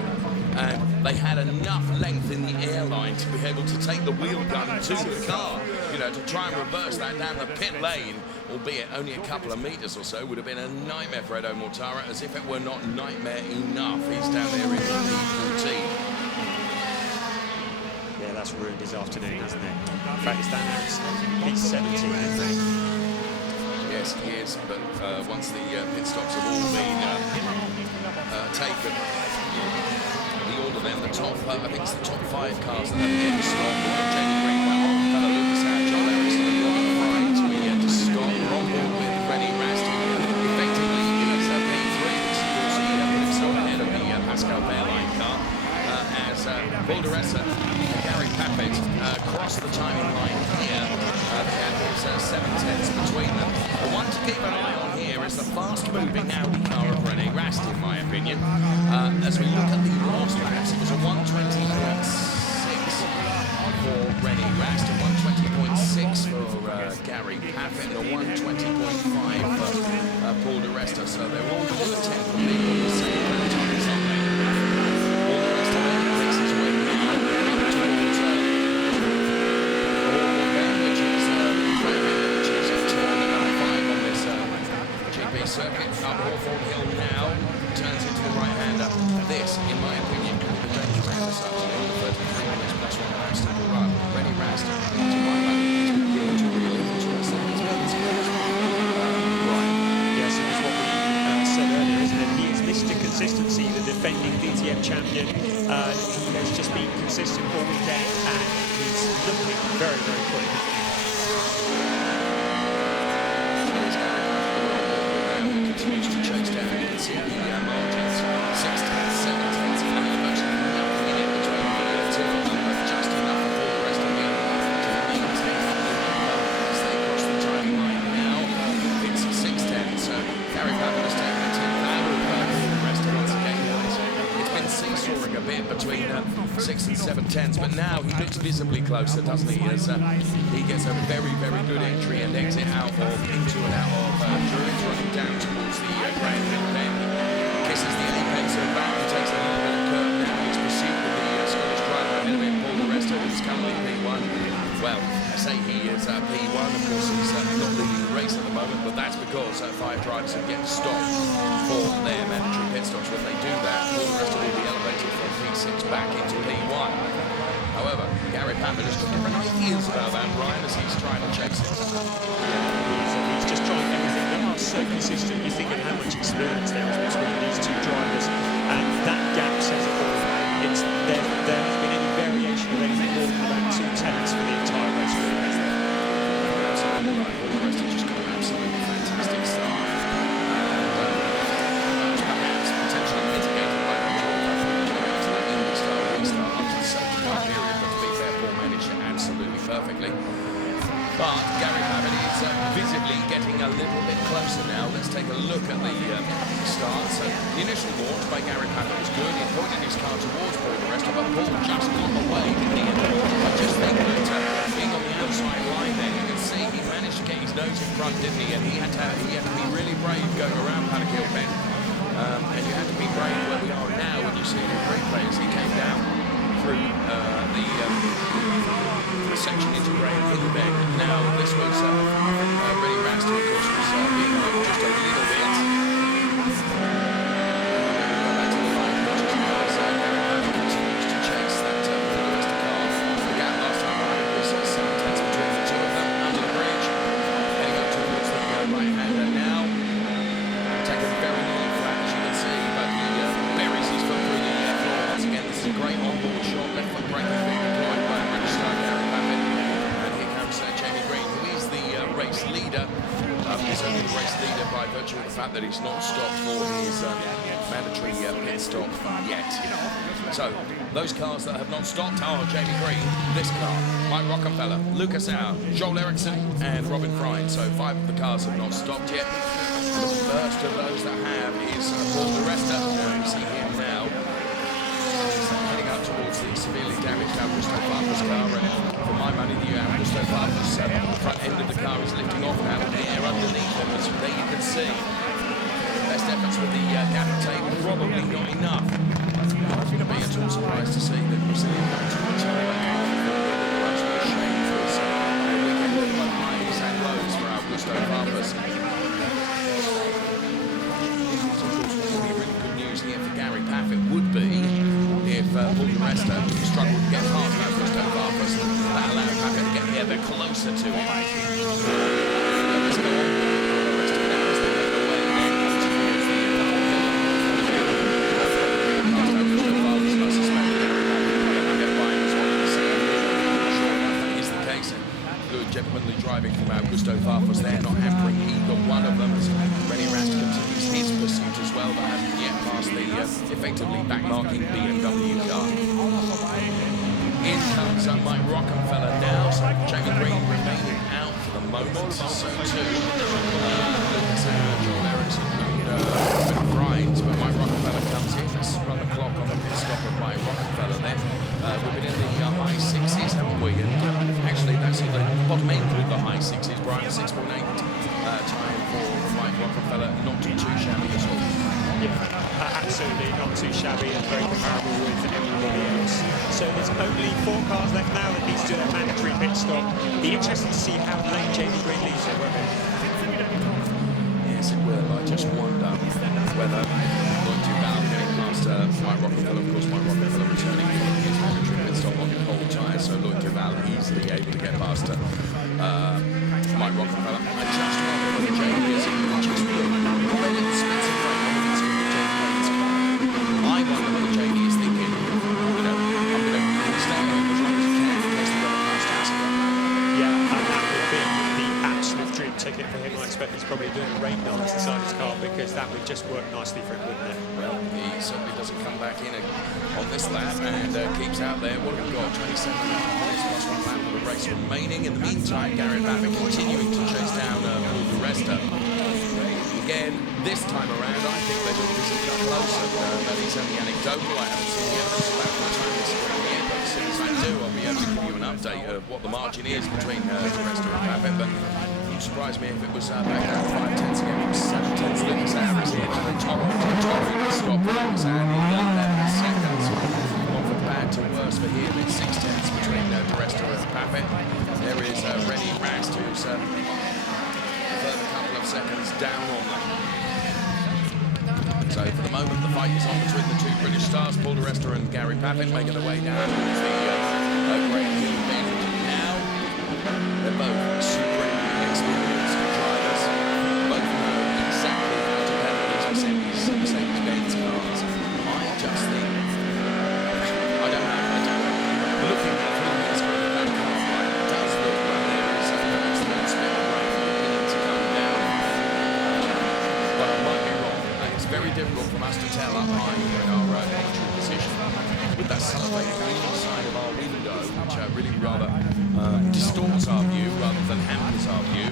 and they had enough length in the airline to be able to take the wheel gun to the car, you know, to try and reverse that down the pit lane, albeit only a couple of meters or so, would have been a nightmare for Edo Mortara, as if it were not nightmare enough. He's down there in the P14. Yeah, that's ruined his afternoon, hasn't it? In fact, he's down there in P17, isn't he? Yes, he is, but once the pit stops have all been taken, the order then, the top, I think it's the top 5 cars that have yet to stop. Jamie Green, fellow Lucas Hatch, John Ericsson, and Robert Fry to yet to stop. We're on board with Rennie Rast, who effectively is P3, which you will see himself ahead of the Pascal Wehrlein car, as Paul di Resta and Gary Paffett cross the timing line here. They have his 7/10 between them. The one to keep an eye on here is the fast-moving Audi car of Rennie Rast, in my opinion. As we look at the last laps, it was a 1:20.6 for Rennie Rast, a 1:20.6 for Gary Paffett, and a 1:20.5 for Paul di Resta. So they're all on the 10th from being on the same times, aren't they? Paul di Resta makes his way now towards circuit up Hawthorne Hill now, turns into the right-hander. This, in my opinion, could be the dangerous round this afternoon. The 33 minutes plus 1 lap still to run. Rennie Rast, to my mind, is beginning to really influence the Right. Yes, it was what we said earlier, isn't it? He is Mr. Consistency, the defending DTM champion. He has just been consistent all weekend, and he's looking very, very quick. Continues to chase down. You can see the margins, 6/10, 7/10, and virtually nothing in it between the two of them, but just enough for the rest of them to maintain the number as they cross the timing line now. It's 6/10, so Gary Paffett has taken a 10th out of the rest of once again, guys. It's been seesawing a bit between 6 and 7/10s, but now he looks visibly closer, doesn't he? As he gets a very, very good entry and exit out of, into and out of Druids, running down towards the Grand Hill bend. Kisses the apex of the back and takes a little bit of curve now. He's pursued with the Scottish driver ahead of him, Paul di Resta, who's currently P1. Well, I say he is P1, of course he's not leading the race at the moment, but that's because 5 drivers have yet to stop for their mandatory pit stops. When they do that, Paul di Resta will be elevated from P6 back into P1. However, Gary Paffett has got different ideas fears about that, Brian, as he's trying to chase it. Yeah, he's just trying everything. They are so consistent. You're thinking how much experience there is between these two drivers, and that gap says it all. There hasn't been any variation of anything more than about 2 tenths for the entire race. Absolutely right. All the rest have just got an absolutely fantastic start. And perhaps potentially mitigated by control to that Indy-style restart after the safety car period, but to be fair, Paul managed it absolutely perfectly. But Gary Paffett is visibly getting a little bit closer now. Let's take a look at the start. So the initial launch by Gary Paffett was good. He pointed his car towards Paul di Resta, but Paul just got away, didn't he? I just think that being on the outside line there, you can see he managed to get his nose in front, didn't he? And he had to be really brave going around Paddock Hill Bend. And you had to be brave where we are now when you see it in replay as he came down through the section integrated in the bend. Now this was really Rasta, of course, was being moved just a little bit. Go back to the line, which is as Gary Paffett continues to chase that Paul di Resta car. The gap last time around was 7 tenths between the two of them under the bridge, heading up towards the right-hander now. Taking very nearly flat, as you can see, but he buries his foot through the floor once again. This is a great on-board shot, left foot brake is being deployed by British star Gary Paffett. And here comes Jamie Green, who is the race leader. He's only the race leader by virtue of the fact that he's not stopped for his mandatory pit stop yet. So, those cars that have not stopped are Jamie Green, this car, Mike Rockefeller, Lucas Auer, Joel Eriksson, and Robin Frein. So 5 of the cars have not stopped yet. The first of those that have is Paul di Resta. You see him now. Heading up towards the severely damaged Augusto Farfus car, and for my money, the Augusto Farfus front end of the car is lifting off now with the air underneath them, as there you can see. Best efforts with the gap tape, probably not enough. I wouldn't be at all surprised to see that Brazilian going to return the rush of a shame for us. And we get both highs and lows for Augusto Farfus. So, of course, what would be really good news here for Gary Paffett would be if Paul di Resta struggled to get past Augusto Farfus. That allowed Paffett to get here a bit closer to him. Let's go on. The rest of that as they make their way then towards the Augusto Farfus. I suspect Gary Paffett will get by him as well. Sure enough, that is the case. Good gentlemanly driving from Augusto Farfus there, not hampering either one of them. Rennie Rast continues his pursuit as well, but hasn't yet passed the effectively backmarking BMW car. In comes Mike Rockefeller now, so Jamie Green remaining out for the moment. So too Lucas Auer, Joel Eriksson, and Grimes, but Mike Rockefeller comes in. Let's run the clock on the pit stop of Mike Rockefeller then. We've been in the high 60s, haven't we? And actually, that's in the bottom end of the high 60s, Brian, 6.8 time for Mike Rockefeller, not too shabby at all. Yeah, absolutely not too shabby and very comparable with everybody else. So there's only 4 cars left now that needs to do their mandatory pit stop. Be interesting to see how late Jamie Green leaves it, won't it? Yes, it will. I just wonder whether Lloyd Duval getting past Mike Rockefeller, of course, Mike Rockefeller returning from his mandatory pit stop on the cold tyre, so Lloyd Duval easily able to get past Mike Rockefeller. I just wonder whether Jamie is just already the spits of right now. I wonder whether Jamie is thinking, I'm going to stay home as long as I can in case the weather comes to us. Yeah, and that would be the absolute dream ticket for him. I expect he's probably doing rain dance inside his car because that would just work nicely for him, wouldn't it? Well, he certainly doesn't come back in on this lap and keeps out there. What have we got? 27 minutes plus 1 lap of the race remaining. In the meantime, Gary Paffett continuing to chase down Paul di Resta. Again, this time around, I think they're going to be some closer. That is only anecdotal. I haven't seen the evidence about the time this yet, but as soon as I do, I'll be able to give you an update of what the margin is between di Resta and Paffett. But it would surprise me if it was back down 5 tenths again. It was 7 tenths. Lucas Auer is here. Torrey stop for Lucas Auer in 11 seconds. Not from bad to worse for him. It's 6 tenths between di Resta and Paffett. There is Rennie Rast, who's a further couple of seconds down on them. So for the moment, the fight is on between the 2 British stars, Paul di Resta and Gary Paffett, making their way down towards the Great Hill Bend. Now They're both supremely experienced drivers. Both know exactly how to pedal these Mercedes-Benz cars. I just think, I don't know, looking at who is going to that car, it does look like there is a small spin of rain beginning to come down. But I might be wrong. It's very difficult for us to tell up high here in our commentary position with that sunlight inside of our window, which really rather distorts our view rather than hampers our view.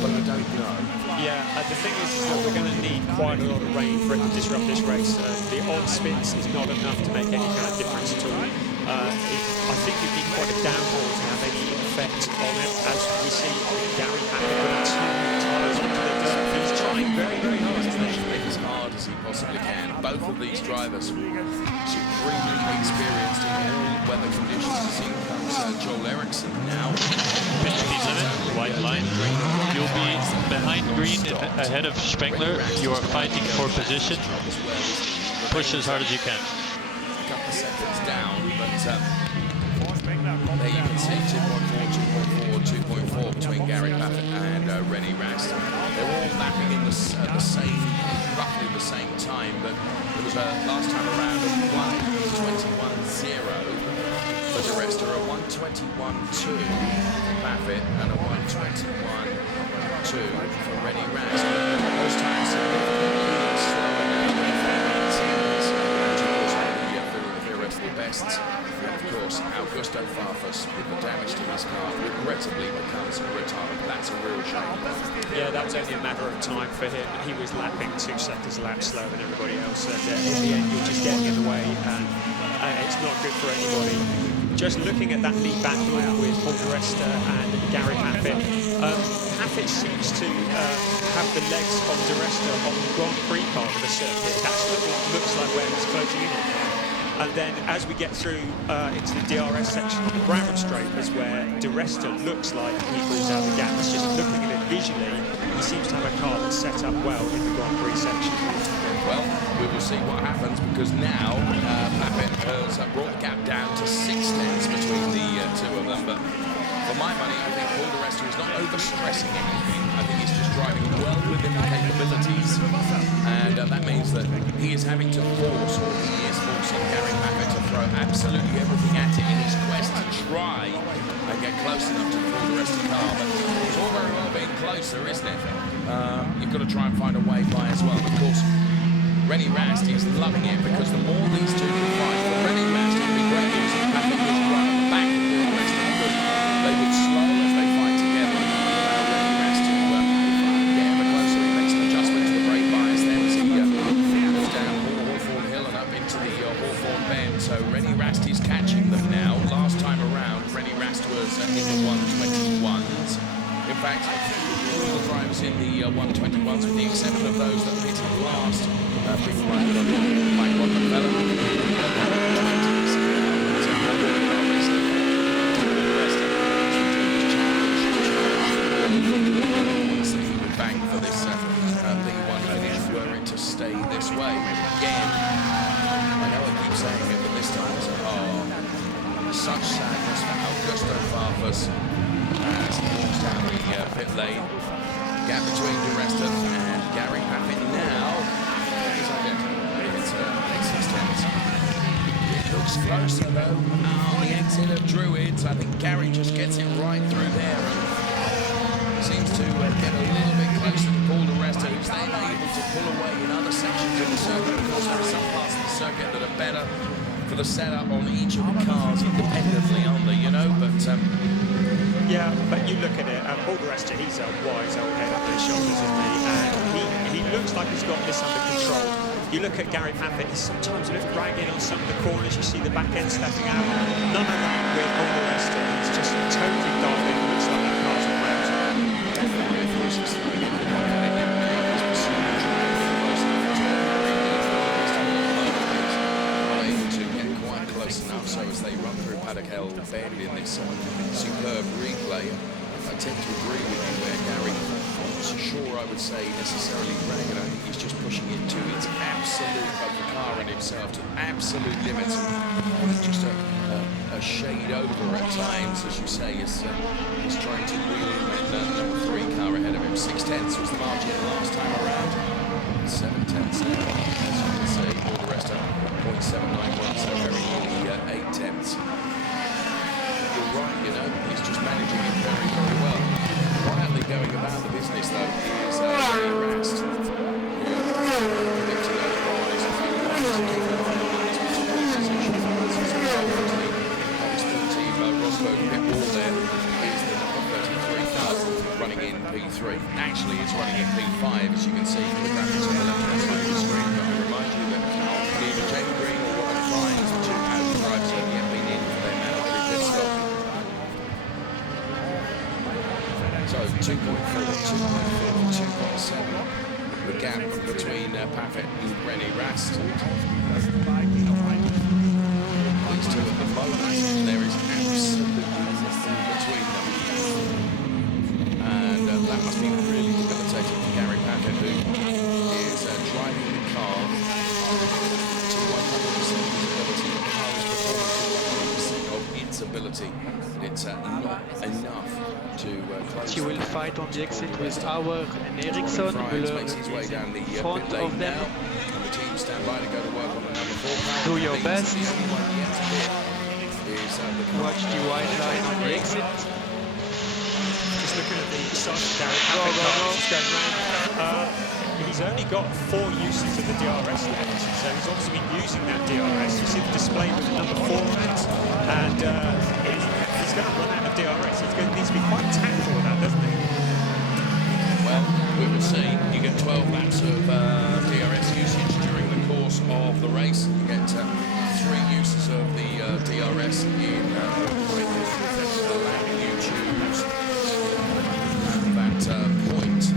But I don't know. Yeah, the thing is that we're going to need quite a lot of rain for it to disrupt this race. The odd spins is not enough to make any kind of difference at all. I think you'd need quite a downpour to have any effect on it, as we see Gary Paffett putting 2 tyres onto the dirt. He's trying very, very hard, isn't he? As hard as he possibly can. Both of these drivers supremely experienced in all weather conditions. As in comes Joel Eriksson now. Pit speed limit, white line. You'll be behind green ahead of Spengler. You are fighting for position. Push as hard as you can. A couple of seconds down, but there you can see 2.4, 2.4 between Gary Paffett and René Rast. They're all lapping in the same, roughly the same time, but it was last time around a 1:21.0 for Di Resta, a 1:21.2 for Paffett, and a 1:21.2 for René Rast. Those times significantly slower now than the theoretical bests. And of course, Augusto Farfus, with the damage to his car, regrettably becomes a retard. That's a real shame. Yeah, that was only a matter of time for him. He was lapping 2 seconds a lap slower than everybody else. And in the end, you're just getting in the way, and it's not good for anybody. Just looking at that lead battle with Paul di Resta and Gary Paffett, Paffett seems to have the legs of Di Resta on the Grand Prix part of the circuit. That's what it looks like where he's closing in on him. And then as we get through into the DRS section of the Brabham Straight is where Di Resta looks like he pulls out the gap. It's just looking at it visually, he seems to have a car that's set up well in the Grand Prix section. Well, we will see what happens, because now Paffett has brought the gap down to 6 tenths between the two of them. But for my money, I think Paul di Resta is not overstressing anything. I think he's just driving well within the capabilities, and that means that he is having to force, or he is forcing Gary Paffett to throw absolutely everything at it in his quest to try and get close enough to the Paul di Resta car. But it's all very well being closer, isn't it? You've got to try and find a way by as well. Of course, René Rast is loving it, because the more these two can fight, for René Rast it would be great news if Paffett was right back of the rest of the group. They would slow as they fight together. René Rast to get ever closer. He makes an adjustment to the brake bias then as he goes down Hawthorne Hill and up into the Hawthorne Bend. So René Rast is catching them now. Last time around, René Rast was in the 1:21s. In fact, all the drivers in the 1:21s, with the exception of those that pitted last, people like Mike Rockefeller, honestly, he would bang for this P1 finish were it to stay this way. Again, I know I keep saying it, but this time it's such sadness for Augusto Farfus as he walks down the pit lane. Gap between Di Resta and Gary Paffett now is identical. It's 6 tenths. It looks closer though on the exit of Druids. I think Gary just gets it right through there and seems to get a little bit closer to Paul di Resta, who's then able to pull away in other sections of the circuit. Of course, there are some parts of the circuit that are better for the setup on each of the cars independently, aren't they, you know? But yeah, but you look at it, Paul di Resta, he's a wise old head up his shoulders, isn't he? And he looks like he's got this under control. You look at Gary Paffett, he's sometimes a little ragged on some of the corners. You see the back end stepping out. None of that with Paul di Resta. He's just totally dialed in. Looks like that car's on rails. Able to get quite close enough, so as they run through Paddock Hill Bend in this superb replay, I tend to agree with you where Gary not so sure, I would say, necessarily dragging. I think he's just pushing it to its absolute, both the car and himself, to absolute limits. And just a shade over at times, as you say, is trying to wheel in number 3 car ahead of him. 6/10 was the margin last time around. 7/10 now, as you can see. All the rest are 0.791, so very nearly 8/10. You're right, you know, he's just managing it very, very well. Quietly going about the business, though, is Gary Rest. Predicting otherwise, if you want to keep an eye on his position, team Rosberg pit wall there is the number 33 car running in P3. Actually, it's running in P5, as you can see from the graphics on the left-hand side of the screen. But I remind you that neither Jamie Green or Robin Fines, the 2 Audi drivers, have yet been in for their mandatory pit stop. So 2.4, 2.4, 2.7. The gap between Paffett and René Rast. These two at the moment, there is absolutely nothing between them. And that must be really debilitating for Gary Paffett, who is driving the car to 100% of its ability. The car is performing to 100% of its ability. It's not enough to close. He will fight on the exit with Auer and Ericsson. Müller makes his way down the in front pit lane of them. now. And the team stand by to go to work on the number 4 car. Do your best. The only one yet to hit is the Watch the white line on the exit. Just looking at the side of Gary Paffett car, just going round. He's only got 4 uses of the DRS left, so he's obviously been using that DRS. You see the display with the number 4 on it, and he's going to run out of DRS. He's going to need to be quite tactful with that, doesn't he? Well, we will see. You get 12 laps of DRS usage during the course of the race. You get 3 uses of the DRS in the lap you choose that point.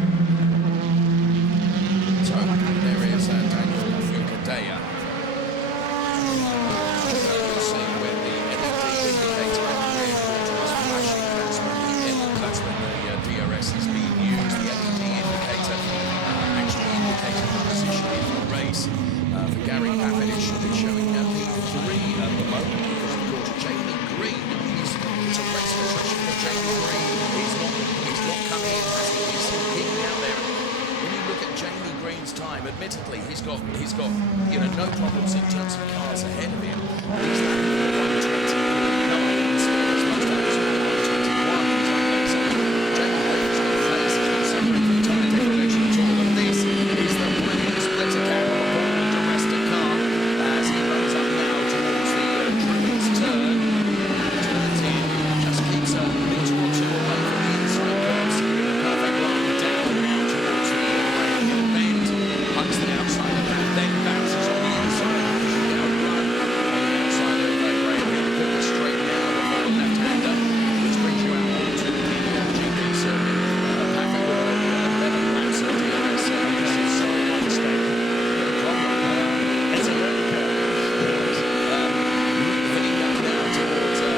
So there is Daniel Fucadea. You'll see when the LED indicator at the rear quarter is flashing. That's when the DRS is being used. The LED indicator actually indicating the position in the race. For Gary Paffett, it's showing P3 at the moment because, of course, Jamie Green it's a race for treasure for Jamie Green. He's not coming in as he is hidden out there. When you look at Jamie Green's time, admittedly, he's got no problems in terms of cars ahead of him. He's lapping 129. Most times 121. So Jamie Green's not faced suffering from time degradation at all. And this is the brilliant splitter cam on Paul di Resta car as he runs up now towards the Druids turn. Turns in, just keeps a metre or 2 away from the inside curves. Perfect line down now towards the right-hand bend. Hugs the outside of that, then bounces on the inside. Down run on the outside of that right-hand. Put it straight now before the left-hander, which brings you out onto the GP circuit. Paffett with 11 laps of DRS. This is so one mistake. No problem. It's a learning curve. Heading up now towards the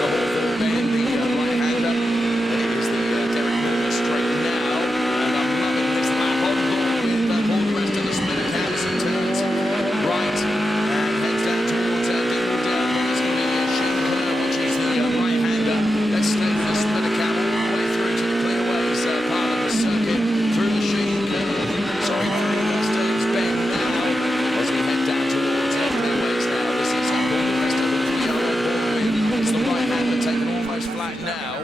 Hawthorne bend, the right-hander. It is the Derek Milner straight now. And I'm loving this lap on board with Paul di Resta, the splitter cams and turns right and heads down towards Dingle Down. It's going to be Shane Kerr, which is the right-hander. Let's stay for the splitter cam all the way through to the clearways part of the circuit, through the Shane Kerr, through the Stelling's bend now as we head down towards clearways now. This is Paul di Resta who we are on board with. It's the right-hander taken almost flat now,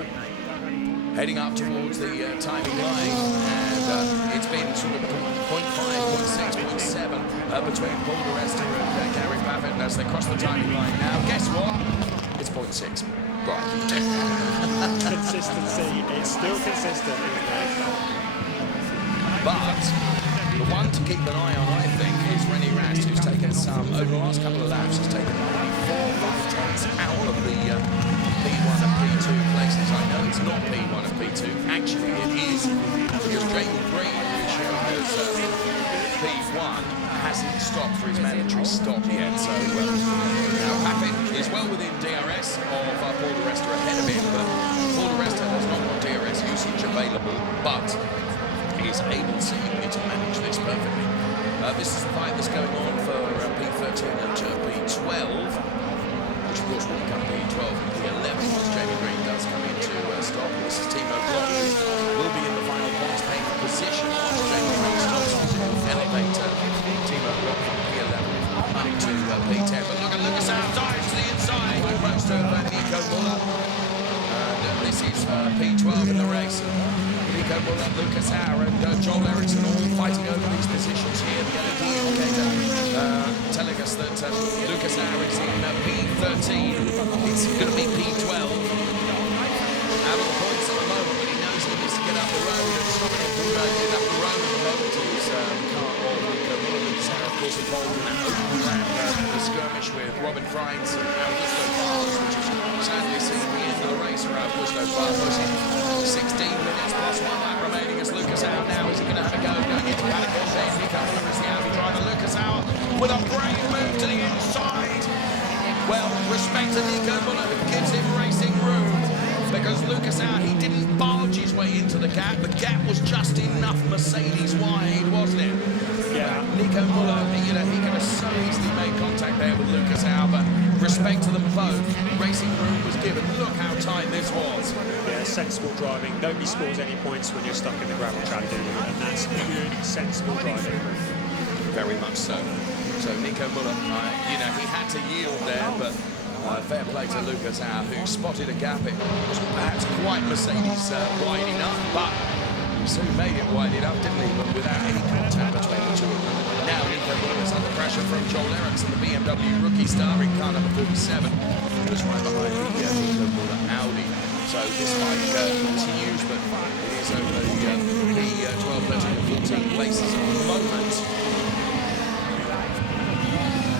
heading up towards the timing line, and it's been sort of 0.5, 0.6, 0.7 between Paul di Resta and Gary Paffett, and as they cross the timing line now, guess what? It's 0.6. Right. Consistency. It's still consistent, isn't it? But the one to keep an eye on, I think, is René Rast, who's taken some, over the last couple of laps, has taken 4/5 out of the P1 and P2 places. I know it's not P1 and P2. Actually, it is, because Jamie Green, who's shown as P1, hasn't stopped for his mandatory stop yet. So now Paffett is well within DRS of Paul di Resta ahead of him, but Paul di Resta has not got DRS usage available. But is able seemingly to manage this perfectly. This is the fight that's going on for P13 and P12, which of course will become P12 and P11 as Jamie Green does come into stop. This is Timo Glock, who will be in the final points paying position once Jamie Green stops, to elevate Timo Glock from P11 up to P10. But look at Lucas out, dives to the inside, almost over Nico Muller. And this is P12 in the race. Nico Muller, Lucas Hauer and Joel Eriksson all fighting over these positions here. The LED indicator telling us that Lucas Hauer is in P13. It's going to be P12. Out of the points at the moment, but he knows he needs to get up the road and stopping him from getting up the road at the moment is car of Nico Muller. Lucas Hauer, of course, involved in that open lap, the skirmish with Robin Freins and Augusto Barros, which is sadly seen the end of the race for Augusto Barros in 16 minutes plus 1 lap remaining as Lucas Hauer now is going to have a go going into Paddock. Nico Muller is the Audi driver. Lucas Hauer with a brave move to the inside. Well, respect to Nico Muller, who gives him racing room, because Lucas Hauer, he didn't barge his way into the gap. The gap was just enough Mercedes wide, wasn't it? Yeah. Nico Muller, you know, he could have so easily made contact there with Lucas Hauer, but respect to them both. Racing room was given. Look how tight this was. Yeah, sensible driving. Nobody scores any points when you're stuck in the gravel track, do you? And that's good, sensible driving. Very much so. So Nico Muller, you know, he had to yield there, but fair play to Lucas Hauer, who spotted a gap. It wasn't perhaps quite Mercedes wide enough, but he soon made it wide enough, didn't he? But without any contact between the two of them. Now Nico Muller is under pressure from Joel Eriksson, the BMW rookie star in car number 47, just right behind the Nico Muller Audi. So this fight continues, but it is over the 12, 13 and 14 places at the moment.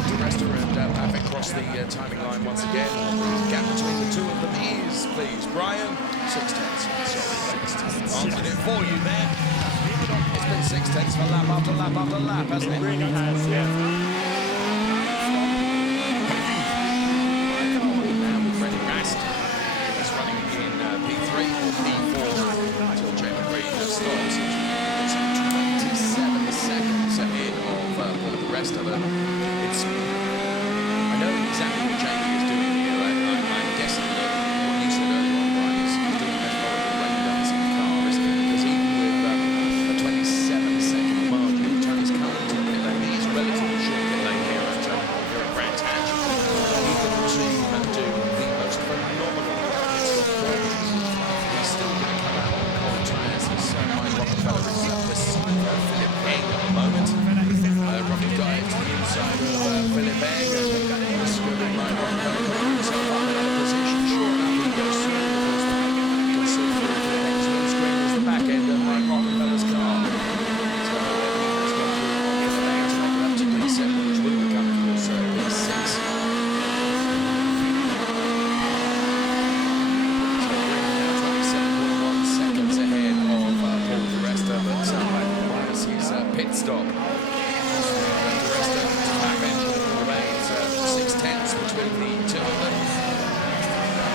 Di Resta and Paffett cross the timing line once again. The gap between the two of them is, please, Brian, 6 tenths. Sorry, 6 tenths. Answered it for you there. It's been 6 tenths for lap after lap after lap, hasn't it? It really has, yeah. Now with Freddie Rast. He's running in P3 or P4 until Jamie Green stops. It's 27 seconds ahead of Paul di Resta. I know exactly what Jamie is doing here. I'm guessing that what you said earlier on, Brian, is doing that for the rain dancing car, isn't it? Because even with a 27-second margin, Tony's car into the pit lane, he is relatively short pit lane here at Brands Hatch. He can do the most phenomenal pit stop performance. He's still going to come out on cold tyres as Mike Rockefeller is this Philip Egg at the moment. Rocky dive to the inside of Philip Egg and swimming right on himself up in a position. Sure enough, he goes through because you can see through the next windscreen is the back end of Mike Rockefeller's car. So he's gone through on the other to make it up to P7, which will become, of course, P6. So we're now 27.1 seconds ahead of Paul di Resta, but minus his pit stop. Between the two of them.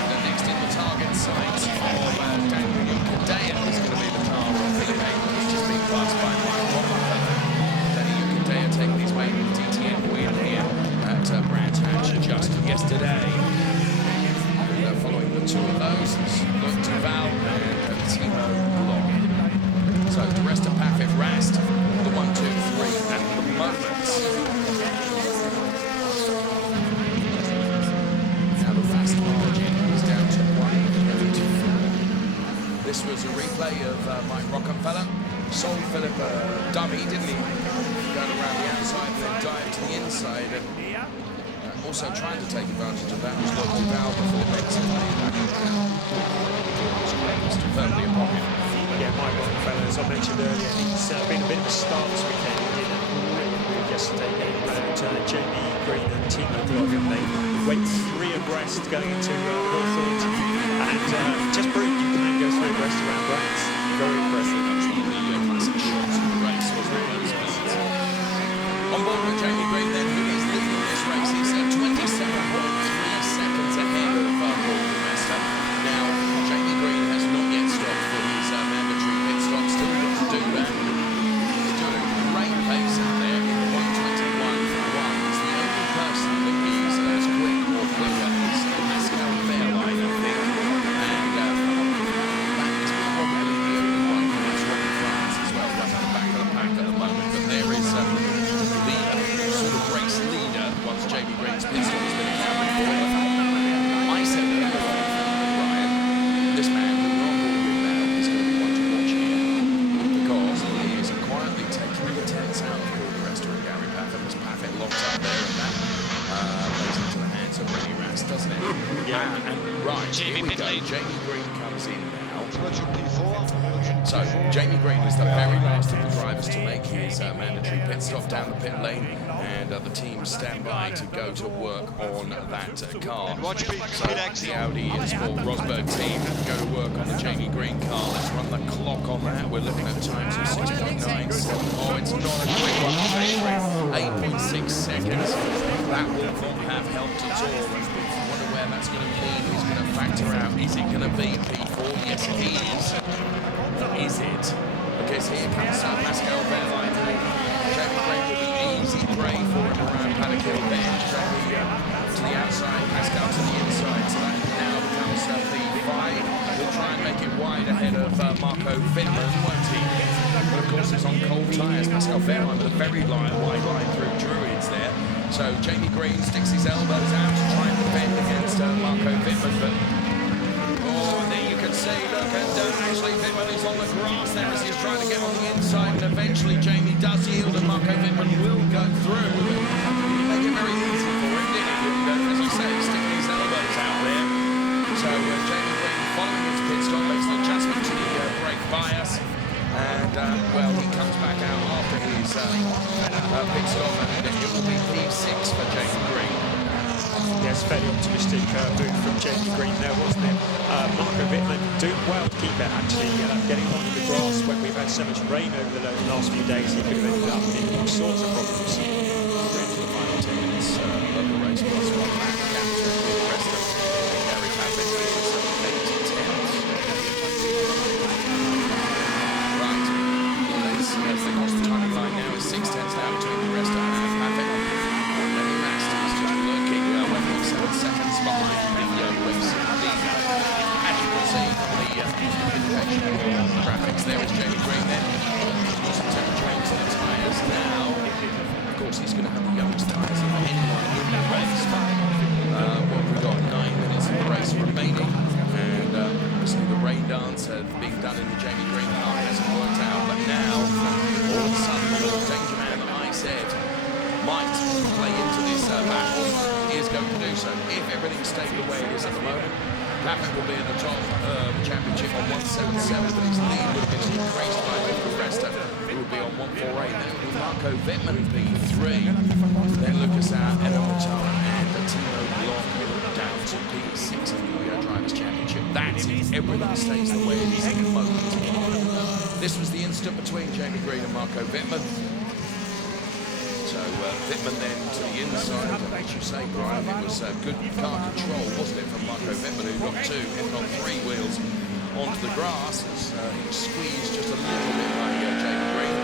The next in the target sight of Daniel Kadea is going to be the car of Philip Egg, which has been passed by Mike Rockefeller. Daniel Kadea taking his maiden DTM win here at Brands Hatch just yesterday. And, following the two of those, Luke Duval and Timo Glock. So Di Resta, Paffett, Rast, the 1, 2, 3 at the moment. This was a replay of Mike Rockefeller. Sold Philip a dummy, didn't he? Going around the outside and then dived to the inside. And also trying to take advantage of that was Luke Duval before Philip Egg back in the firmly upon him. Yeah, Mike Rockefeller, as I mentioned earlier, he's been a bit of a star this weekend. He did a really move yesterday, getting around Jamie Green and Timo Glock. They went 3 abreast going into Hawthorne, and just proved you can go 3 abreast around Brands. Very impressive. That was one of the classic shots of the race, wasn't it? On board with Jamie Green then, who is leading this race. He's 27.3 seconds ahead of Paul di Resta. Now, Jamie Green has not yet stopped for his mandatory pit stop, still got to do that. And right, Jamie here we go. Pickley. Jamie Green comes in now. So Jamie Green is the very last of the drivers to make his mandatory pit stop down the pit lane, and the team stand by to go to work on that car. So the Audi Sport Rosberg team go to work on the Jamie Green car. Let's run the clock on that. We're looking at times of 6.97. Oh, it's not a quick one for Jamie Green. 8.6 seconds. That will not have helped at all. I wonder where that's going to mean. Who's going to factor out? Is it going to be P4? Yes, it is. Is it? Because here comes Pascal Wehrlein. Jamie Green will be easy prey for him around Paddock Hill Bend. Jamie to the outside, Pascal to the inside. So that now becomes P5. He'll try and make it wide ahead of Marco Wittmann, won't he? But of course it's on cold tyres. Pascal Wehrlein with a very wide line through Druids there. So Jamie Green sticks his elbows out to try and defend against Marco Wittmann, but there you can see, look, and actually Wittmann is on the grass there as he's trying to get on the inside, and eventually Jamie does yield, and Marco Wittmann will go through. He make it very easy for him, didn't he? And as you say, sticking his elbows out there. So Jamie Green, following his pit stop, makes an adjustment to the brake bias, and well, he comes back out after his pit stop, and it will be P6 for Jamie Green. Yes, fairly optimistic move from Jamie Green there, wasn't it? Marco Wittmann doing well to keep it, actually getting on the grass when we've had so much rain over the last few days. He could have ended up in all sorts of problems. The final 10 minutes of the race plus 1 lap down to the rest of Gary Paffett is 8 tenths. Right, let's the cost timing line now is 6 tenths now between the rest of Paffett. Lenny Rast is just lurking 1.7 seconds behind the race leader. As you can see from the indication graphics, there is Jamie Green then. Some temperature into the tyres now. Of course, he's going to have the youngest tyres of anyone in the race. What we've got 9 minutes of the race remaining, and obviously the rain dance being done in the Jamie Green car hasn't worked out, but now all of a sudden the little danger man that I said might play into this battle is going to do so. If everything stays the way it is at the moment, Paffett will be at the top of the championship on 177, but his lead would have been increased by Paul di Resta, who would be on 148. Then it would be Marco Wittmann P3, then Lucas Edelmotard and Timo Glock down to P6 in the Drivers' Championship. That's if everything stays the way it is at the moment. This was the incident between Jamie Green and Marco Wittmann. So Wittmann then to the inside, and as you say, Brian, it was good car control, wasn't it, from Marco Wittmann, who got 2, if not 3 wheels onto the grass as he was squeezed just a little bit by Jamie Green.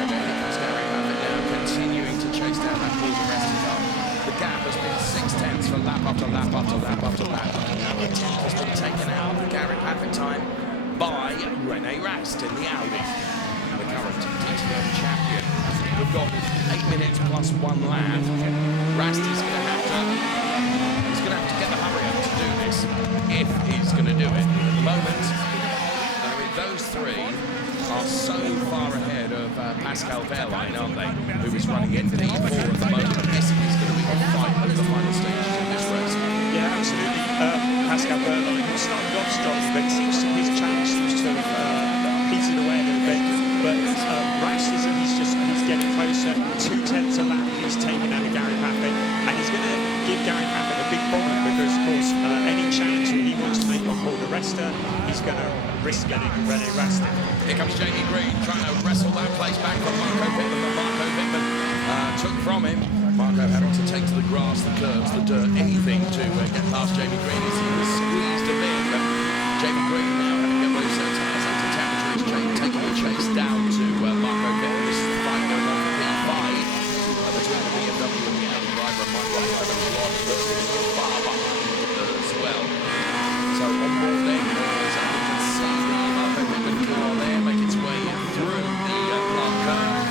And here comes Gary Paffett now, continuing to chase down that Paul di Resta car. The gap has been 6 tenths for lap after lap after lap after lap. Now the 10th has been taken out of the Gary Paffett time by Rene Rast in the Audi, the current DTM champion. We've got 8 minutes plus 1 lap. Rast is going to have to get the hurry up to do this if he's going to do it. At the moment, those 3 are so far ahead of Pascal Wehrlein, aren't they? Who is running in P4 at the moment. This is going to be a fight over the final stages of this race. Yeah, absolutely. Pascal Wehrlein started off strong, but it seems his challenge seems to have petered away a little bit. But Rast is he's getting closer. 2 tenths a lap he's taken out of Gary Paffett, and he's going to give Gary Paffett a big problem because, of course, any challenge that he wants to make on Paul di Resta, he's going to risk getting Rene Rast in. Here comes Jamie Green trying to wrestle that place back from Marco Wittmann, but Marco Wittmann took from him. Marco having to take to the grass, the curbs, the dirt, anything to get past Jamie Green as he was squeezed a bit. But Jamie Green now having to get those tyres up to temperature. He's taking the chase down to Marco Wittmann. This is the fight going on for P5 between the BMW and the Audi driver. Marco Wittmann far behind as well. So on board then, as we can see the Marco Wittmann car there make its way through the Clark curve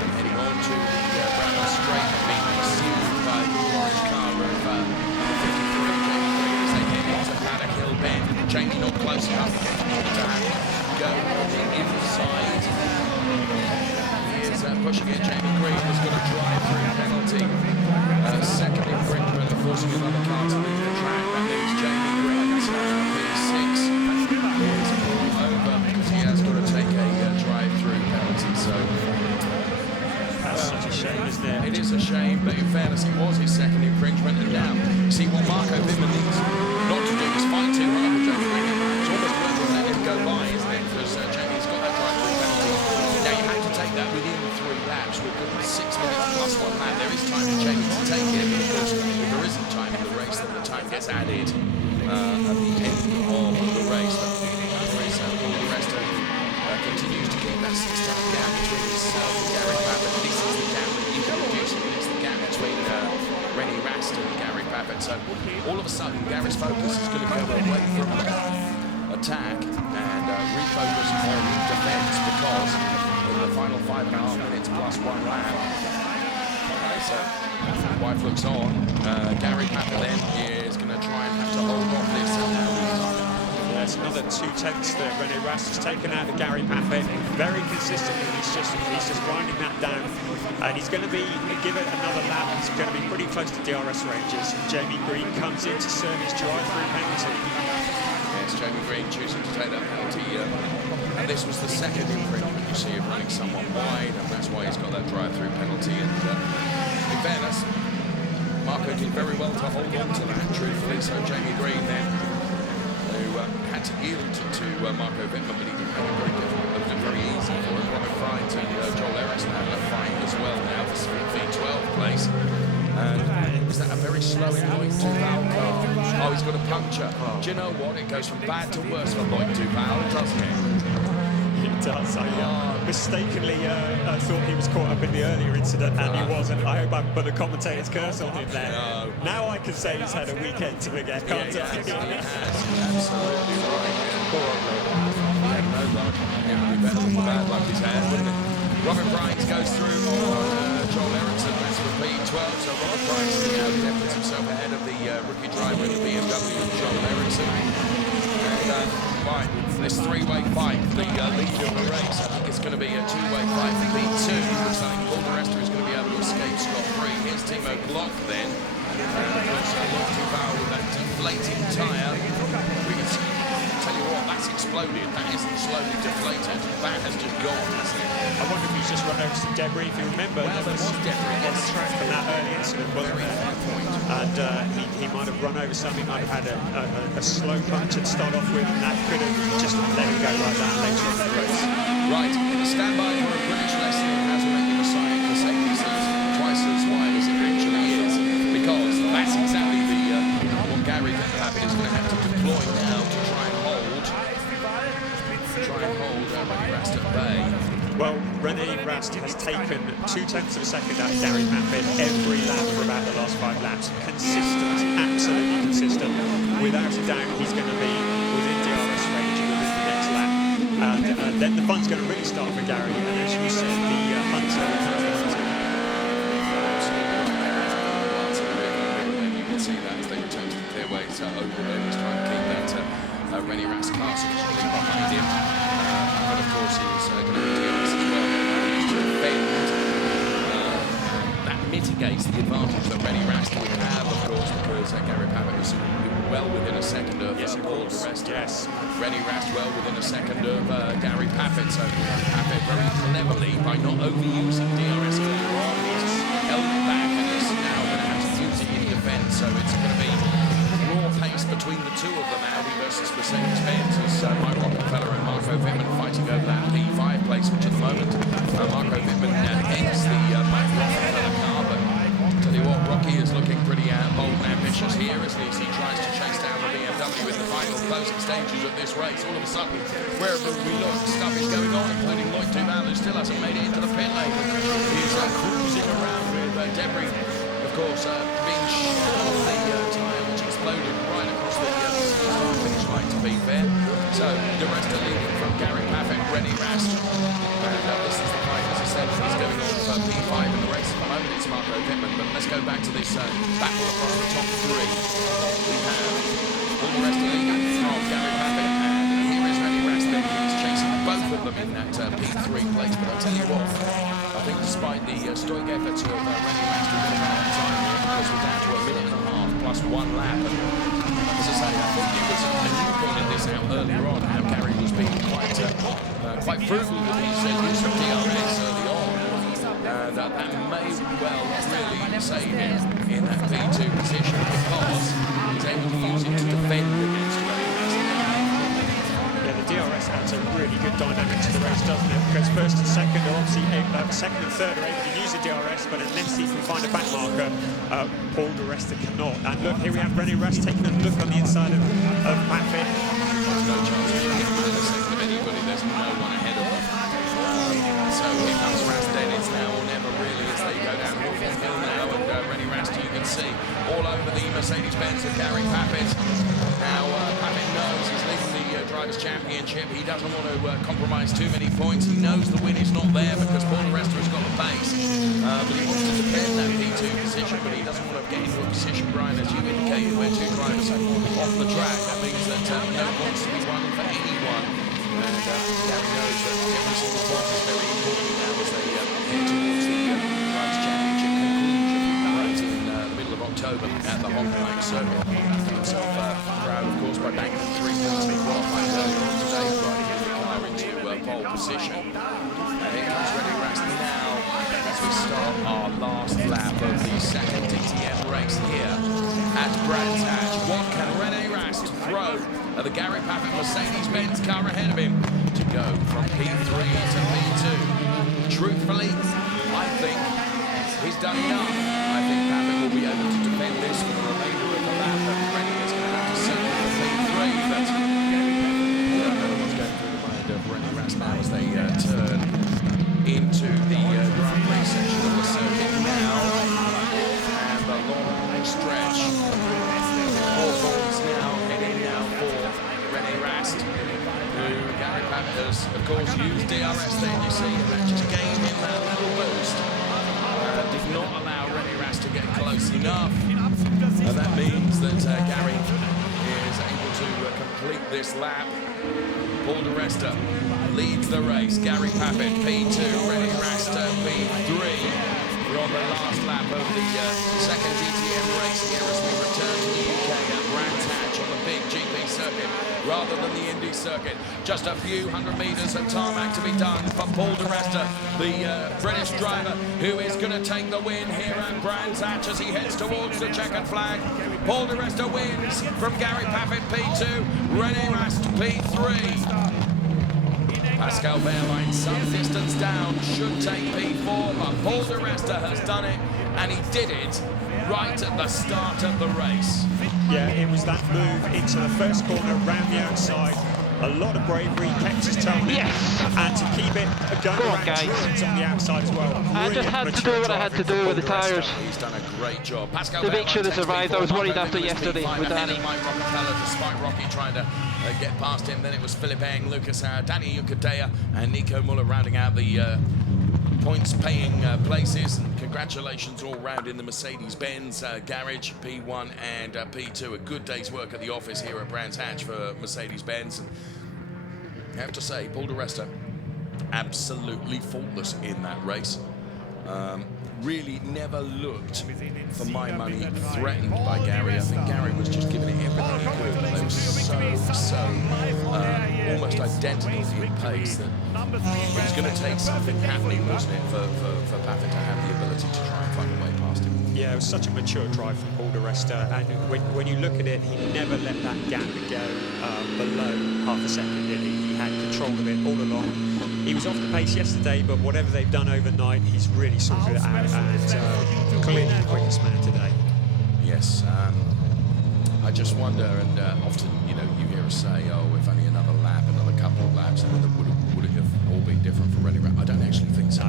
and heading on to the Brown Straight, being pursued by the orange car of number 53, Jamie Green, as they head into Paddock Hill Bend. Jamie not close enough to go on the inside. He is pushing it. Jamie Green has got a drive-through penalty. Second infringement of forcing another car to leave the track. a shame, but in fairness, it was his second infringement. And now, see what Marco Wittmann needs not to do is fight too hard with Jamie Green. It's almost worth it letting him go by, isn't it? Because Jamie's got that drive-through penalty. Now, you have to take that within 3 laps. We've got 6 minutes plus 1 lap. There is time for Jamie to take it, but of course, if there isn't time in the race, then the time gets added at the end of the race. Paul di Resta continues to keep that 6-time gap between himself and Gary Paffett. This is the gap that you can reduce. It's the gap between Rennie Rast and Gary Paffett. So all of a sudden, Gary's focus is going to go away from attack and refocus on defence, because in the final 5.5 minutes plus 1 lap, so White looks on. Gary Paffett then is going to try and have to hold off this. There's another 2/10 that Rennie Rast has taken out of Gary Paffett very consistently. He's just winding that down, and he's going to be give it another lap. He's going to be pretty close to DRS ranges. Jamie Green comes in to serve his drive-through penalty. Yes, Jamie Green choosing to take that penalty, and this was the second infringement. You see him running somewhat wide, and that's why he's got that drive-through penalty. And in fairness, Marco did very well to hold on to that, truthfully. So Jamie Green then, who had to yield to Marco Wittmann, but he didn't make it very difficult, it was very easy for him. Robert Fries and Joel Eriksson had a fight as well now for V12 place. And is that a very slow in Lloyd Duval car? Oh, he's got a puncture. Do you know what? It goes from bad to worse for Lloyd Duval, doesn't it? It does. I mistakenly thought he was caught up in the earlier incident, and he wasn't. I hope I put a commentator's curse on him there. No. Now I can say he's had a weekend to forget, can't I? He has. Absolutely right. Poor old Lloyd. He had no luck. It would be better than the bad luck he's had, wouldn't it? Robert Bryant goes through on Joel Eriksson. That's for P12. So Robert Bryant in the Audi then puts himself ahead of the rookie driver in the BMW, Joel Eriksson. And right, this 3-way fight, the lead of the race, I think it's going to be a 2-way fight for P2. Looks like Paul di Resta is going to be able to escape scot-free. Here's Timo Glock then. And of course, Lloyd Duval with that deflating tyre. Tell you what, that's exploded. That isn't slowly deflated. That has just gone, hasn't it? I wonder if he's just run over some debris. If you remember, Well, there was debris on the track from that early incident, wasn't Very there? fair point. And he might have run over some. He might have had a slow punch to start off with, and that could have just let him go like that later on in the race. Right, standby for a British lesson in how to make the Mercedes twice as wide as it actually is, because that's exactly what Gary Paffett is going to have to deploy now to try and hold Rennie Rast at bay. Well, Rennie Rast has taken 0.2 of a second out of Gary Paffett every lap for about the last 5 laps. Consistent, absolutely consistent. Without a doubt, he's going to be within DRS range within the next lap. And then the fun's going to really start for Gary. And as you said, the Hunter will have the Hunter. You can see that as they return to their ways over there. He's trying to keep that Rennie Rast car securely behind him. But of course, he's going to be DRS as well. To defend. That mitigates the advantage that Rennie Rast would have, of course, because Gary Paffett was well within a second of Paul di Resta. Yes. Rennie Rast well within a second of Gary Paffett. So Paffett very cleverly, by not overusing DRS earlier on, he's held it back and is now going to have to use it in defence. So it's going to be raw pace between the two of them, Audi versus Mercedes-Benz, as Mike Rockefeller and Marco Wittmann fighting over that P5 place, which at the moment Marco Wittmann heads the Mike Rockefeller car. But tell you what, Rocky is looking pretty bold and ambitious here as he tries to chase down the BMW in the final closing stages of this race. All of a sudden, wherever we look, stuff is going on, including Lloyd Duval, who still hasn't made it into the pit lane. He's cruising around with debris, of course, being shot off the tyre, which exploded right across the finish line, to be fair. So, di Resta leading from Gary Paffett, Rennie Rast. And this is the fight, as I said, he's going on for P5 in the race at the moment. It's Marco Wittmann, but let's go back to this battle across the top 3. We have Paul di Resta leading from Gary Paffett, and here is Rennie Rast. He's chasing both of them in that P3 place. But I'll tell you what, I think despite the stoic efforts of Rennie Rast, we're going to run out of time here because we're down to a minute and a half plus 1 lap. And as I say, I think it was you pointed this out earlier on, how Gary was being quite frugal with his use of DRS early on. And that may well really save him in that P2 position because he's able to use it to defend against Rennie Rest. Yeah, the DRS adds a really good dynamic to the race, doesn't it? Because first and second are obviously second and third are able to use the DRS, but unless he can find a back marker, Paul di Resta cannot. And look, here we have Rennie Rest taking a look on the inside of Paffett. There's no chance of getting within a second of anybody. There's no one ahead of them. So here comes Rast then. It's now or never really as they go down Hawthorne Hill now. And Rennie Rast, you can see all over the Mercedes-Benz of Gary Paffett. Now Paffett knows he's leading the Drivers' Championship. He doesn't want to compromise too many points. He knows the win is not there because Paul di Resta has got the pace. But he wants to defend that P2 position, but he doesn't want to get into a position, Brian, as you indicated, where two drivers are off the track. That means that no points to be won for anyone. And Gary knows that every single point is very important now as they head towards the Drivers' Championship conclusion right in the middle of October at the Hong Kong circuit. Himself proud, of course, by banking 3 points in qualifying earlier on today, riding the car into pole position. And here comes Rennie Rast now as we start our last lap of the second DTM race here at Brands Hatch. What can Rennie Rast throw at the Gary Paffett Mercedes-Benz car ahead of him to go from P3 to P2? Truthfully, I think he's done enough. I think Paffett will be able to defend this for the remainder of the lap, and Rennie is going to have to settle for P3, but I don't know what's going through the mind of Rennie Rast now as they turn into the Grand Prix section of the circuit now, and the long stretch. Hawthorne's now heading now for Rennie Rast, who Gary Paffett has, of course, used DRS there, you see, and that just gave him that little boost. Did not allow Rennie Rast to get close enough, and that means that Gary is able to complete this lap. Paul di Resta leads the race. Gary Paffett P2, Rennie Rast P3. We're on the last lap of the second DTM race here as we return to the UK at Brands Hatch on the big GP circuit rather than the Indy circuit. Just a few hundred metres of tarmac to be done for Paul di Resta, the British driver who is going to take the win here at Brands Hatch as he heads towards the checkered flag. Paul di Resta wins from Gary Paffett P2, Rennie Rast P3. Pascal Wehrlein some distance down, should take P4, but Paul di Resta has done it, and he did it right at the start of the race. Yeah, it was that move into the first corner, round the outside. A lot of bravery, kept his toe on it, and to keep it going around turns on the outside as well. I just had to do what I had to do with the tyres. He's done a great job. Pascal The Vic should have survived. I was worried after yesterday with Danny. Mike Rockefeller, despite Rocky trying to get past him. Then it was Philip Eng, Lucas Howard, Danny Yucadea, and Nico Muller rounding out the points-paying places. And congratulations all round in the Mercedes-Benz garage, P1 and P2. A good day's work at the office here at Brands Hatch for Mercedes-Benz. I have to say, Paul di Resta, absolutely faultless in that race. Really never looked, for my money, threatened by Gary. I think Gary was just giving it everything he could. They were so almost identical in pace that it was going to take something happening, wasn't it, for Paffett to have the ability to try and find a way past him. Yeah, it was such a mature drive from Paul di Resta, and when you look at it, he never let that gap go below half a second, did he? He had control of it all along. He was off the pace yesterday, but whatever they've done overnight, he's really sorted it out, and clearly the quickest man today. Yes, I just wonder, and often, you know, you hear us say, oh, if only another lap, another couple of laps, would it have all been different for Rennie Rast? I don't actually think so.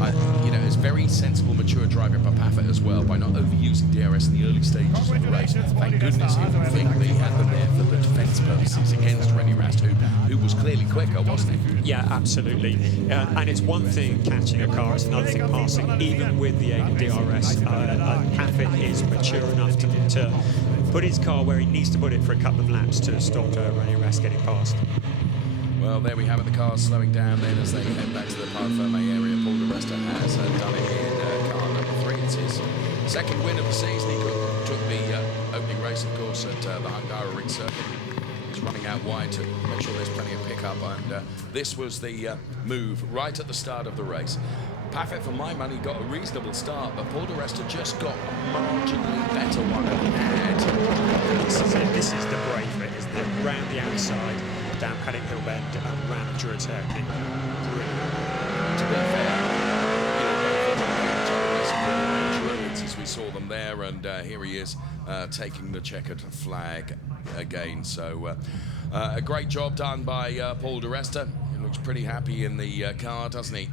I think, you know, it's very sensible, mature driving by Paffett as well, by not overusing DRS in the early stages of the race. Thank goodness he didn't think that he had them there for the defence purposes against Rennie Rast, who was clearly quicker, wasn't he? Yeah, absolutely. And it's one thing catching a car, it's another thing passing, even with the aid of DRS. Paffett is mature enough to put his car where he needs to put it for a couple of laps to stop Rennie Rast getting past. Well, there we have it, the cars slowing down then as they head back to the Parc Ferme area. Paul di Resta has done it in car number 3. It's his second win of the season. He took the opening race, of course, at the Hungaroring circuit. He's running out wide to make sure there's plenty of pickup, and this was the move right at the start of the race. Paffett, for my money, got a reasonable start, but Paul di Resta just got a marginally better one at the end. This is it. This is the brave bit, isn't it? Round the outside, down Paddock Hill Bend, and round the Durotech. To be fair, as we saw them there, and here he is taking the checkered flag again. So a great job done by Paul di Resta. He looks pretty happy in the car, doesn't he?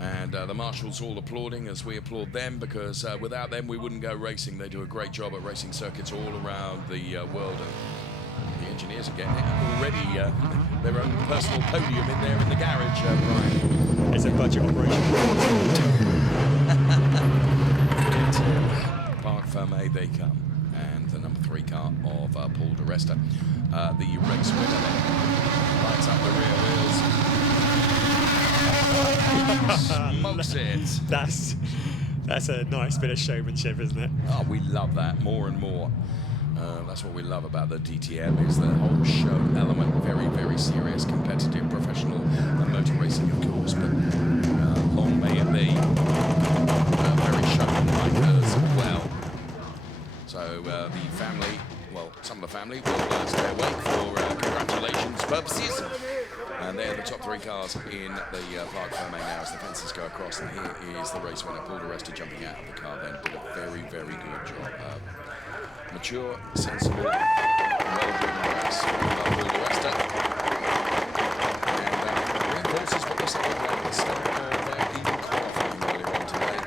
And the marshals all applauding as we applaud them, because without them we wouldn't go racing. They do a great job at racing circuits all around the world. And the engineers are getting it already. Their own personal podium in there in the garage, Brian. It's a budget operation. Parc Fermé they come. And the number 3 car of Paul di Resta. The race winner then lights up the rear wheels. Smokes it. That's a nice bit of showmanship, isn't it? Oh, we love that more and more. That's what we love about the DTM, is the whole show element. Very, very serious, competitive, professional motor racing, of course, but long may it be. Very showman-like as well. So the family, well, some of the family will stay awake for congratulations purposes. And they're the top 3 cars in the Parc Fermé now as the fences go across. And here is the race winner, Paul di Resta, jumping out of the car then. Did a very, very good job. Mature, sensible, well-driven race from Paul di Resta. And reinforces what we said about the start of even qualifying earlier on today.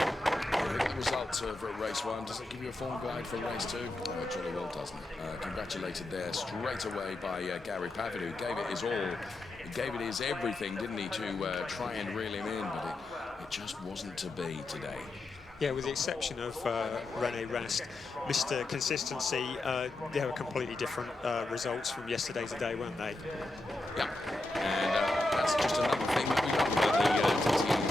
The results of race 1, does it give you a form guide for race 2? Oh, it jolly well doesn't. Congratulated there straight away by Gary Paffett, who gave it his all. He gave it his everything, didn't he, to try and reel him in, but it just wasn't to be today. Yeah, with the exception of René Rast, Mr. Consistency, they were completely different results from yesterday today, weren't they? Yeah, and that's just another thing that we love about the DTM.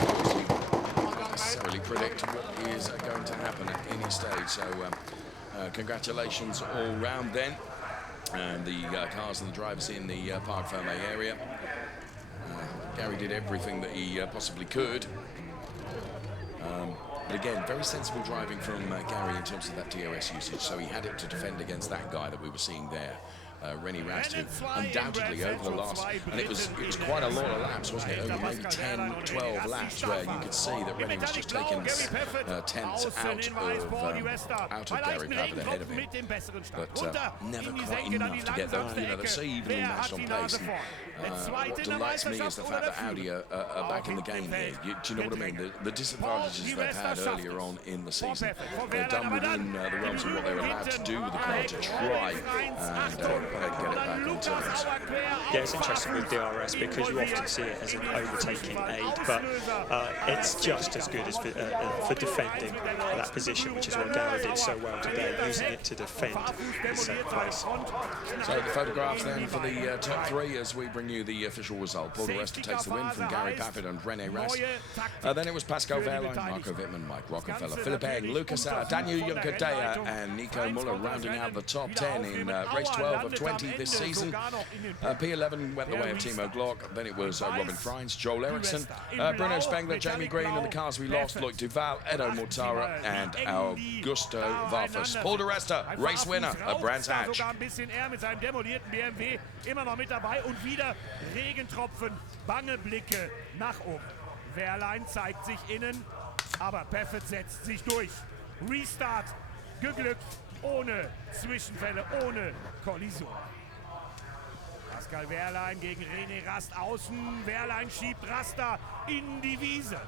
You can't necessarily predict what is going to happen at any stage, so congratulations all round then. And the cars and the drivers in the Parc Fermé area. Gary did everything that he possibly could. But again, very sensible driving from Gary in terms of that DRS usage. So he had it to defend against that guy that we were seeing there. René Rast, who undoubtedly over the last, and it was quite a lot of laps, wasn't it? Over maybe 10, 12 laps, where you could see that René was just taking tenths out of Gary Paffett ahead of him, but never quite enough to get them. You know, they're so evenly matched on pace. And, what delights me is the fact that Audi are back in the game here. Do you know what I mean? The disadvantages they've had earlier on in the season, they're done within the realms of what they're allowed to do with the car to try and get it back on terms. Yeah, it's interesting with DRS because you often see it as an overtaking aid, but it's just as good as for defending that position, which is what Gary did so well today, using it to defend his second place. So the photographs then for the top 3 as we bring you the official result. Paul di Resta takes the win from Gary Paffett and René Rast. Then it was Pascal Wehrlein, Marco Wittmann, Mike Rockefeller, Philipp Eng, Lucas Auer, Daniel Juncker-Deyer and Nico Muller rounding out the top 10 in race 12 of 20 this season. P11 went the way of Timo Glock. Then it was Robin Freins, Joel Eriksson, Bruno Spengler, Jamie Green, and the cars we lost, Loic Duval, Edo Mortara and Augusto Varfus. Paul di Resta, race winner at Brands Hatch. Immer noch mit dabei und wieder Regentropfen, bange Blicke nach oben. Wehrlein zeigt sich innen, aber Paffett setzt sich durch. Restart, geglückt, ohne Zwischenfälle, ohne Kollision. Pascal Wehrlein gegen René Rast außen. Wehrlein schiebt Rasta in die Wiese.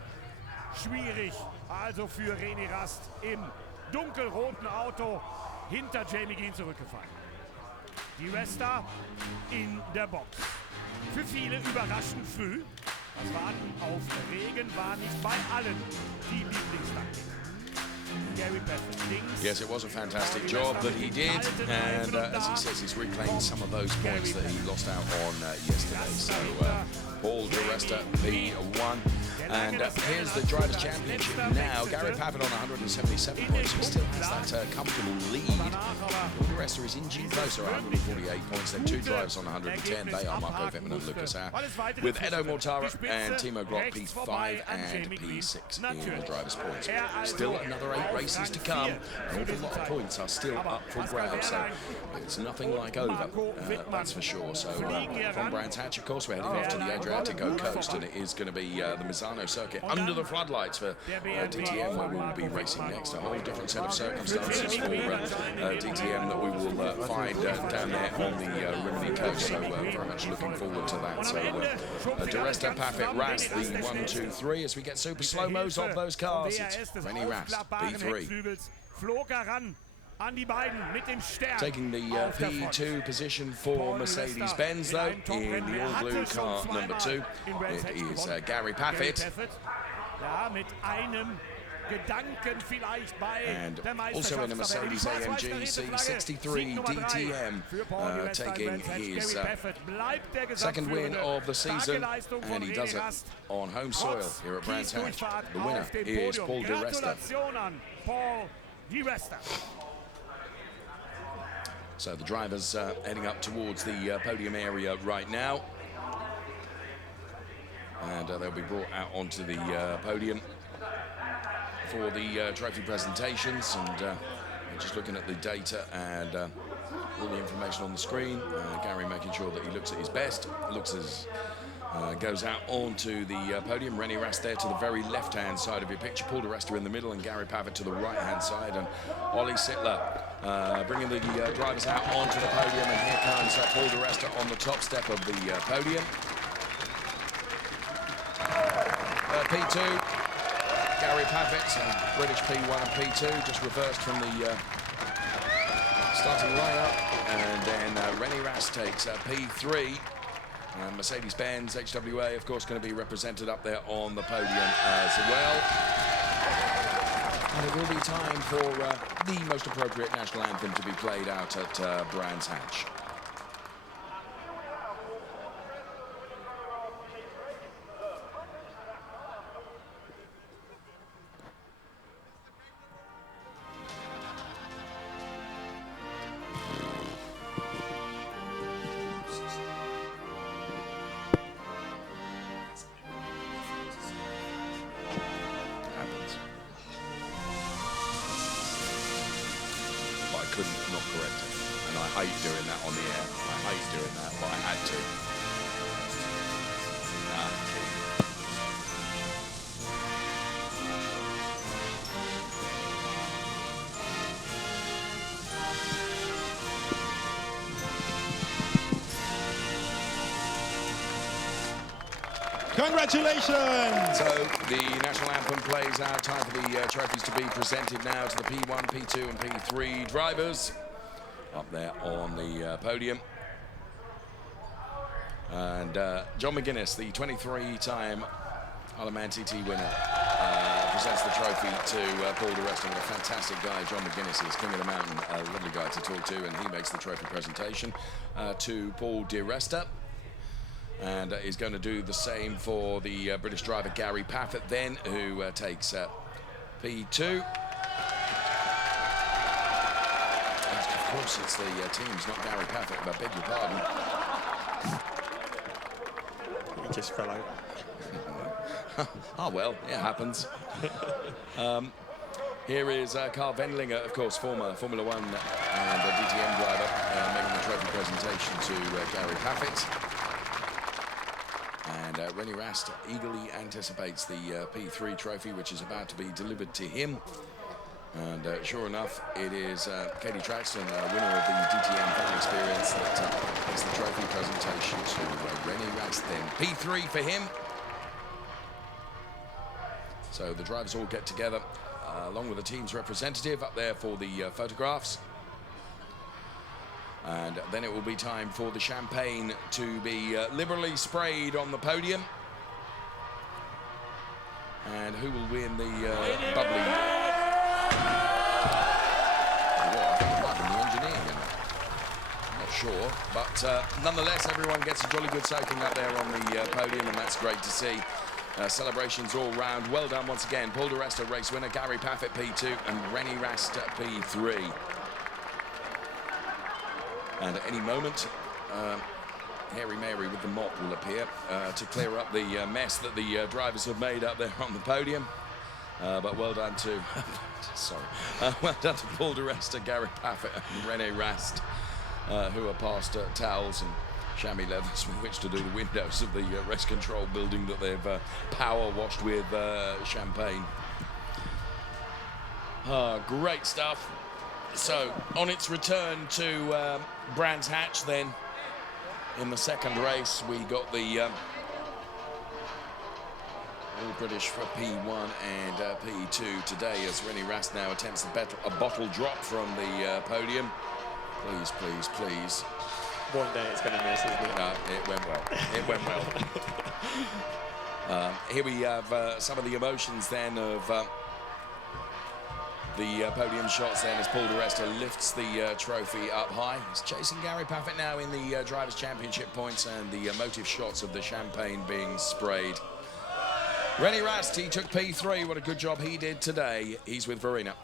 Schwierig also für René Rast im dunkelroten Auto hinter Jamie Green zurückgefallen. Di Resta in der Box. Für viele überraschend früh. Das Warten auf Regen war nicht bei allen die Lieblingstaktik. Gary Paffett links. Yes, it was a fantastic job that he did, and as he says, he's reclaimed some of those points that he lost out on yesterday. So Paul di Resta, P1. And here's the Drivers' Championship now. Gary Paffett on 177 points. He still has that comfortable lead. Paul di Resta is inching closer, 148 points. Then two drivers on 110. They are Marco Wittmann and Lucas Howe, with Edo Mortara and Timo Glock P5 and P6 in the drivers' points. Still another 8 races to come. An awful lot of points are still up for grabs, so it's nothing like over, that's for sure. So from Brands Hatch, of course, we're heading off to the Adriatico coast, and it is going to be the Misano circuit under the floodlights for DTM, where we will be racing next. A whole different set of circumstances for DTM that we will find down there on the Rimini coast. So very much looking forward to that. So di Resta, Paffett, Rast, the 1, 2, 3. As we get super slow-mos of those cars, it's Rennie Rast, P3. Taking the P2 position for Mercedes-Benz, though, in the all-blue car number 2. It is Gary Paffett. And also in a Mercedes-AMG C63 DTM, taking his second win of the season, and he does it on home soil here at Brands Hatch. The winner is Paul di Resta. So the drivers heading up towards the podium area right now, and they'll be brought out onto the podium for the trophy presentations. And just looking at the data and all the information on the screen, Gary making sure that he looks at his best, looks as goes out onto the podium. Rennie Rast there to the very left-hand side of your picture, Paul di Resta in the middle, and Gary Paffett to the right-hand side, and Ollie Sittler bringing the drivers out onto the podium. And here comes Paul di Resta on the top step of the podium. P2, Gary Paffett, British P1 and P2, just reversed from the starting lineup. And then Rennie Rast takes P3. Mercedes-Benz HWA, of course, going to be represented up there on the podium as well. And it will be time for the most appropriate national anthem to be played out at Brands Hatch. Couldn't not correct it, and I hate doing that on the air. I hate doing that, but I had to. Congratulations! So the national anthem plays out. Time for the trophies to be presented now to the P1, P2 and P3 drivers up there on the podium. And John McGuinness, the 23-time Isle TT winner, presents the trophy to Paul di Resta. What a fantastic guy John McGuinness is, King of the Mountain, a lovely guy to talk to, and he makes the trophy presentation to Paul di Resta. And is going to do the same for the British driver Gary Paffett then, who takes P2. And of course, it's the teams, not Gary Paffett, I beg your pardon. He just fell over. Oh, well, it happens. Here is Carl Wendlinger, of course, former Formula One and DTM driver, making the trophy presentation to Gary Paffett. And Rennie Rast eagerly anticipates the P3 trophy, which is about to be delivered to him. And sure enough, it is Katie Traxton, winner of the DTM Fan Experience, that makes the trophy presentation to Rennie Rast then. P3 for him. So the drivers all get together, along with the team's representative up there for the photographs. And then it will be time for the champagne to be liberally sprayed on the podium. And who will win the bubbly? I think it might be the engineer, you know. I'm not sure, but nonetheless, everyone gets a jolly good soaking up there on the podium, and that's great to see. celebrations all round. Well done once again. Paul di Resta, race winner. Gary Paffett, P2, and Rennie Rast, P3. And at any moment, Hairy Mary with the mop will appear to clear up the mess that the drivers have made up there on the podium. But well done to, well done to Paul di Resta, Gary Paffett, and Rennie Rast, who are past towels and chamois leathers with which to do the windows of the race control building that they've power washed with champagne. Great stuff. So on its return to Brands Hatch then, in the second race, we got the All British for P1 and P2 today, as Rennie Rast now attempts a bottle drop from the podium. Please, please, please. One day it's going to miss, isn't it? No, it went well. It went well. Here we have some of the emotions then of the podium shots then as Paul di Resta lifts the trophy up high. He's chasing Gary Paffett now in the Drivers' Championship points, and the emotive shots of the champagne being sprayed. Rennie Rast, he took P3. What a good job he did today. He's with Verena.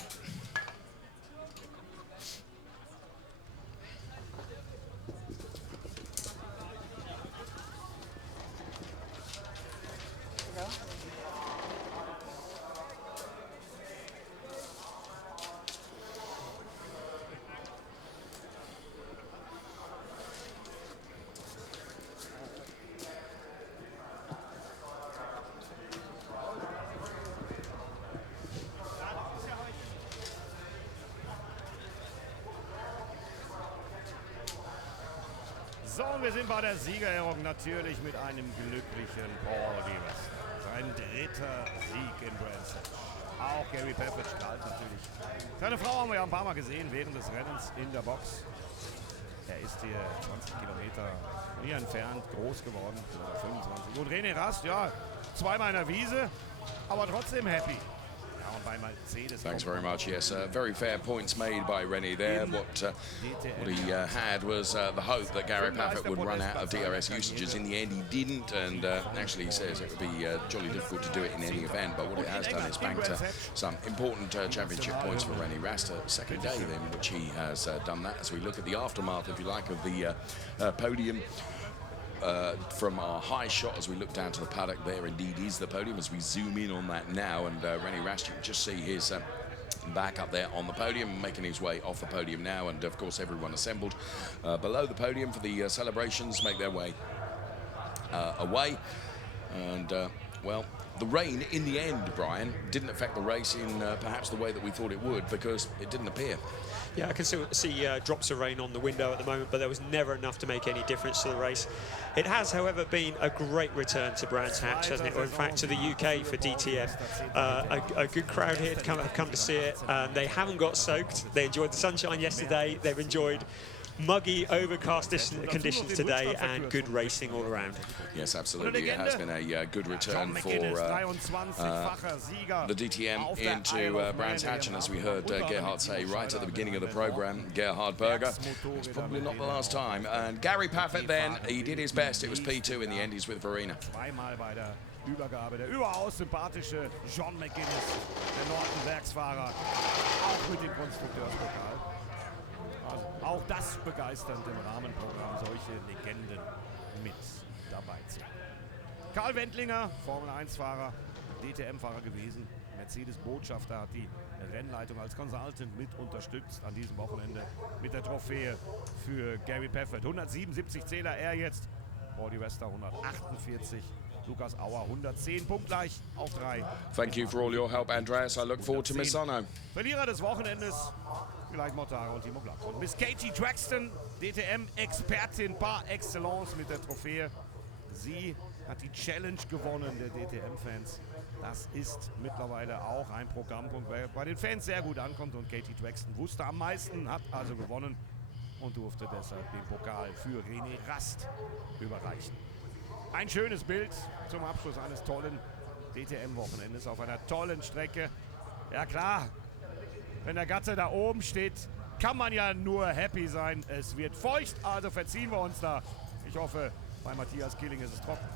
So, wir sind bei der Siegerehrung natürlich mit einem glücklichen Paul di Resta. Sein dritter Sieg in Brands Hatch. Auch Gary Paffett strahlt natürlich. Seine Frau haben wir ja ein paar Mal gesehen während des Rennens in der Box. Er ist hier 20 Kilometer hier entfernt groß geworden, oder 25. Und Rennie Rast, ja, zweimal in der Wiese, aber trotzdem happy. Thanks very much. Yes, very fair points made by Rennie there. What he had was the hope that Gary Paffett would run out of DRS usages. In the end, he didn't, and actually he says it would be jolly difficult to do it in any event. But what it has done is banked some important championship points for Rennie Rast, second day then, which he has done that. As we look at the aftermath, if you like, of the podium. From our high shot as we look down to the paddock, there indeed is the podium as we zoom in on that now, and Rennie Rast, you can just see his back up there on the podium, making his way off the podium now, and of course everyone assembled below the podium for the celebrations make their way away. And well, the rain in the end, Brian, didn't affect the race in perhaps the way that we thought it would, because it didn't appear. Yeah, I can still see drops of rain on the window at the moment, but there was never enough to make any difference to the race. It has, however, been a great return to Brands Hatch, hasn't it? Or in fact, to the UK for DTM. A good crowd here to have come to see it. They haven't got soaked. They enjoyed the sunshine yesterday. They've enjoyed muggy, overcast conditions today, and good racing all around. Yes, absolutely. It has been a good return for the DTM into Brands Hatch, and as we heard Gerhard say right at the beginning of the program, Gerhard Berger, it's probably not the last time. And Gary Paffett then, he did his best. It was P2 in the end. He's with Verena. Übergabe, der überaus sympathische John McGuinness, der Norton-Werksfahrer, auch mit dem Konstrukteurspokal. Also auch das begeisternd im Rahmenprogramm, solche Legenden mit dabei zu haben. Karl Wendlinger, Formel-1-Fahrer, DTM-Fahrer gewesen, Mercedes-Botschafter, hat die Rennleitung als Consultant mit unterstützt an diesem Wochenende mit der Trophäe für Gary Paffett. 177 Zähler er jetzt, Paul di Resta 148. Lukas Auer 110, punktgleich auf 3. Thank you for all your help, Andreas. I look forward to Misano. Verlierer des Wochenendes, vielleicht Mortara und Timo Glock. Und Miss Katie Draxton, DTM-Expertin par excellence mit der Trophäe. Sie hat die Challenge gewonnen der DTM-Fans. Das ist mittlerweile auch ein Programmpunkt, weil bei den Fans sehr gut ankommt. Und Katie Draxton wusste am meisten, hat also gewonnen und durfte deshalb den Pokal für Rennie Rast überreichen. Ein schönes Bild zum Abschluss eines tollen DTM-Wochenendes auf einer tollen Strecke. Ja klar, wenn der Gatte da oben steht, kann man ja nur happy sein. Es wird feucht, also verziehen wir uns da. Ich hoffe, bei Matthias Killing ist es trocken.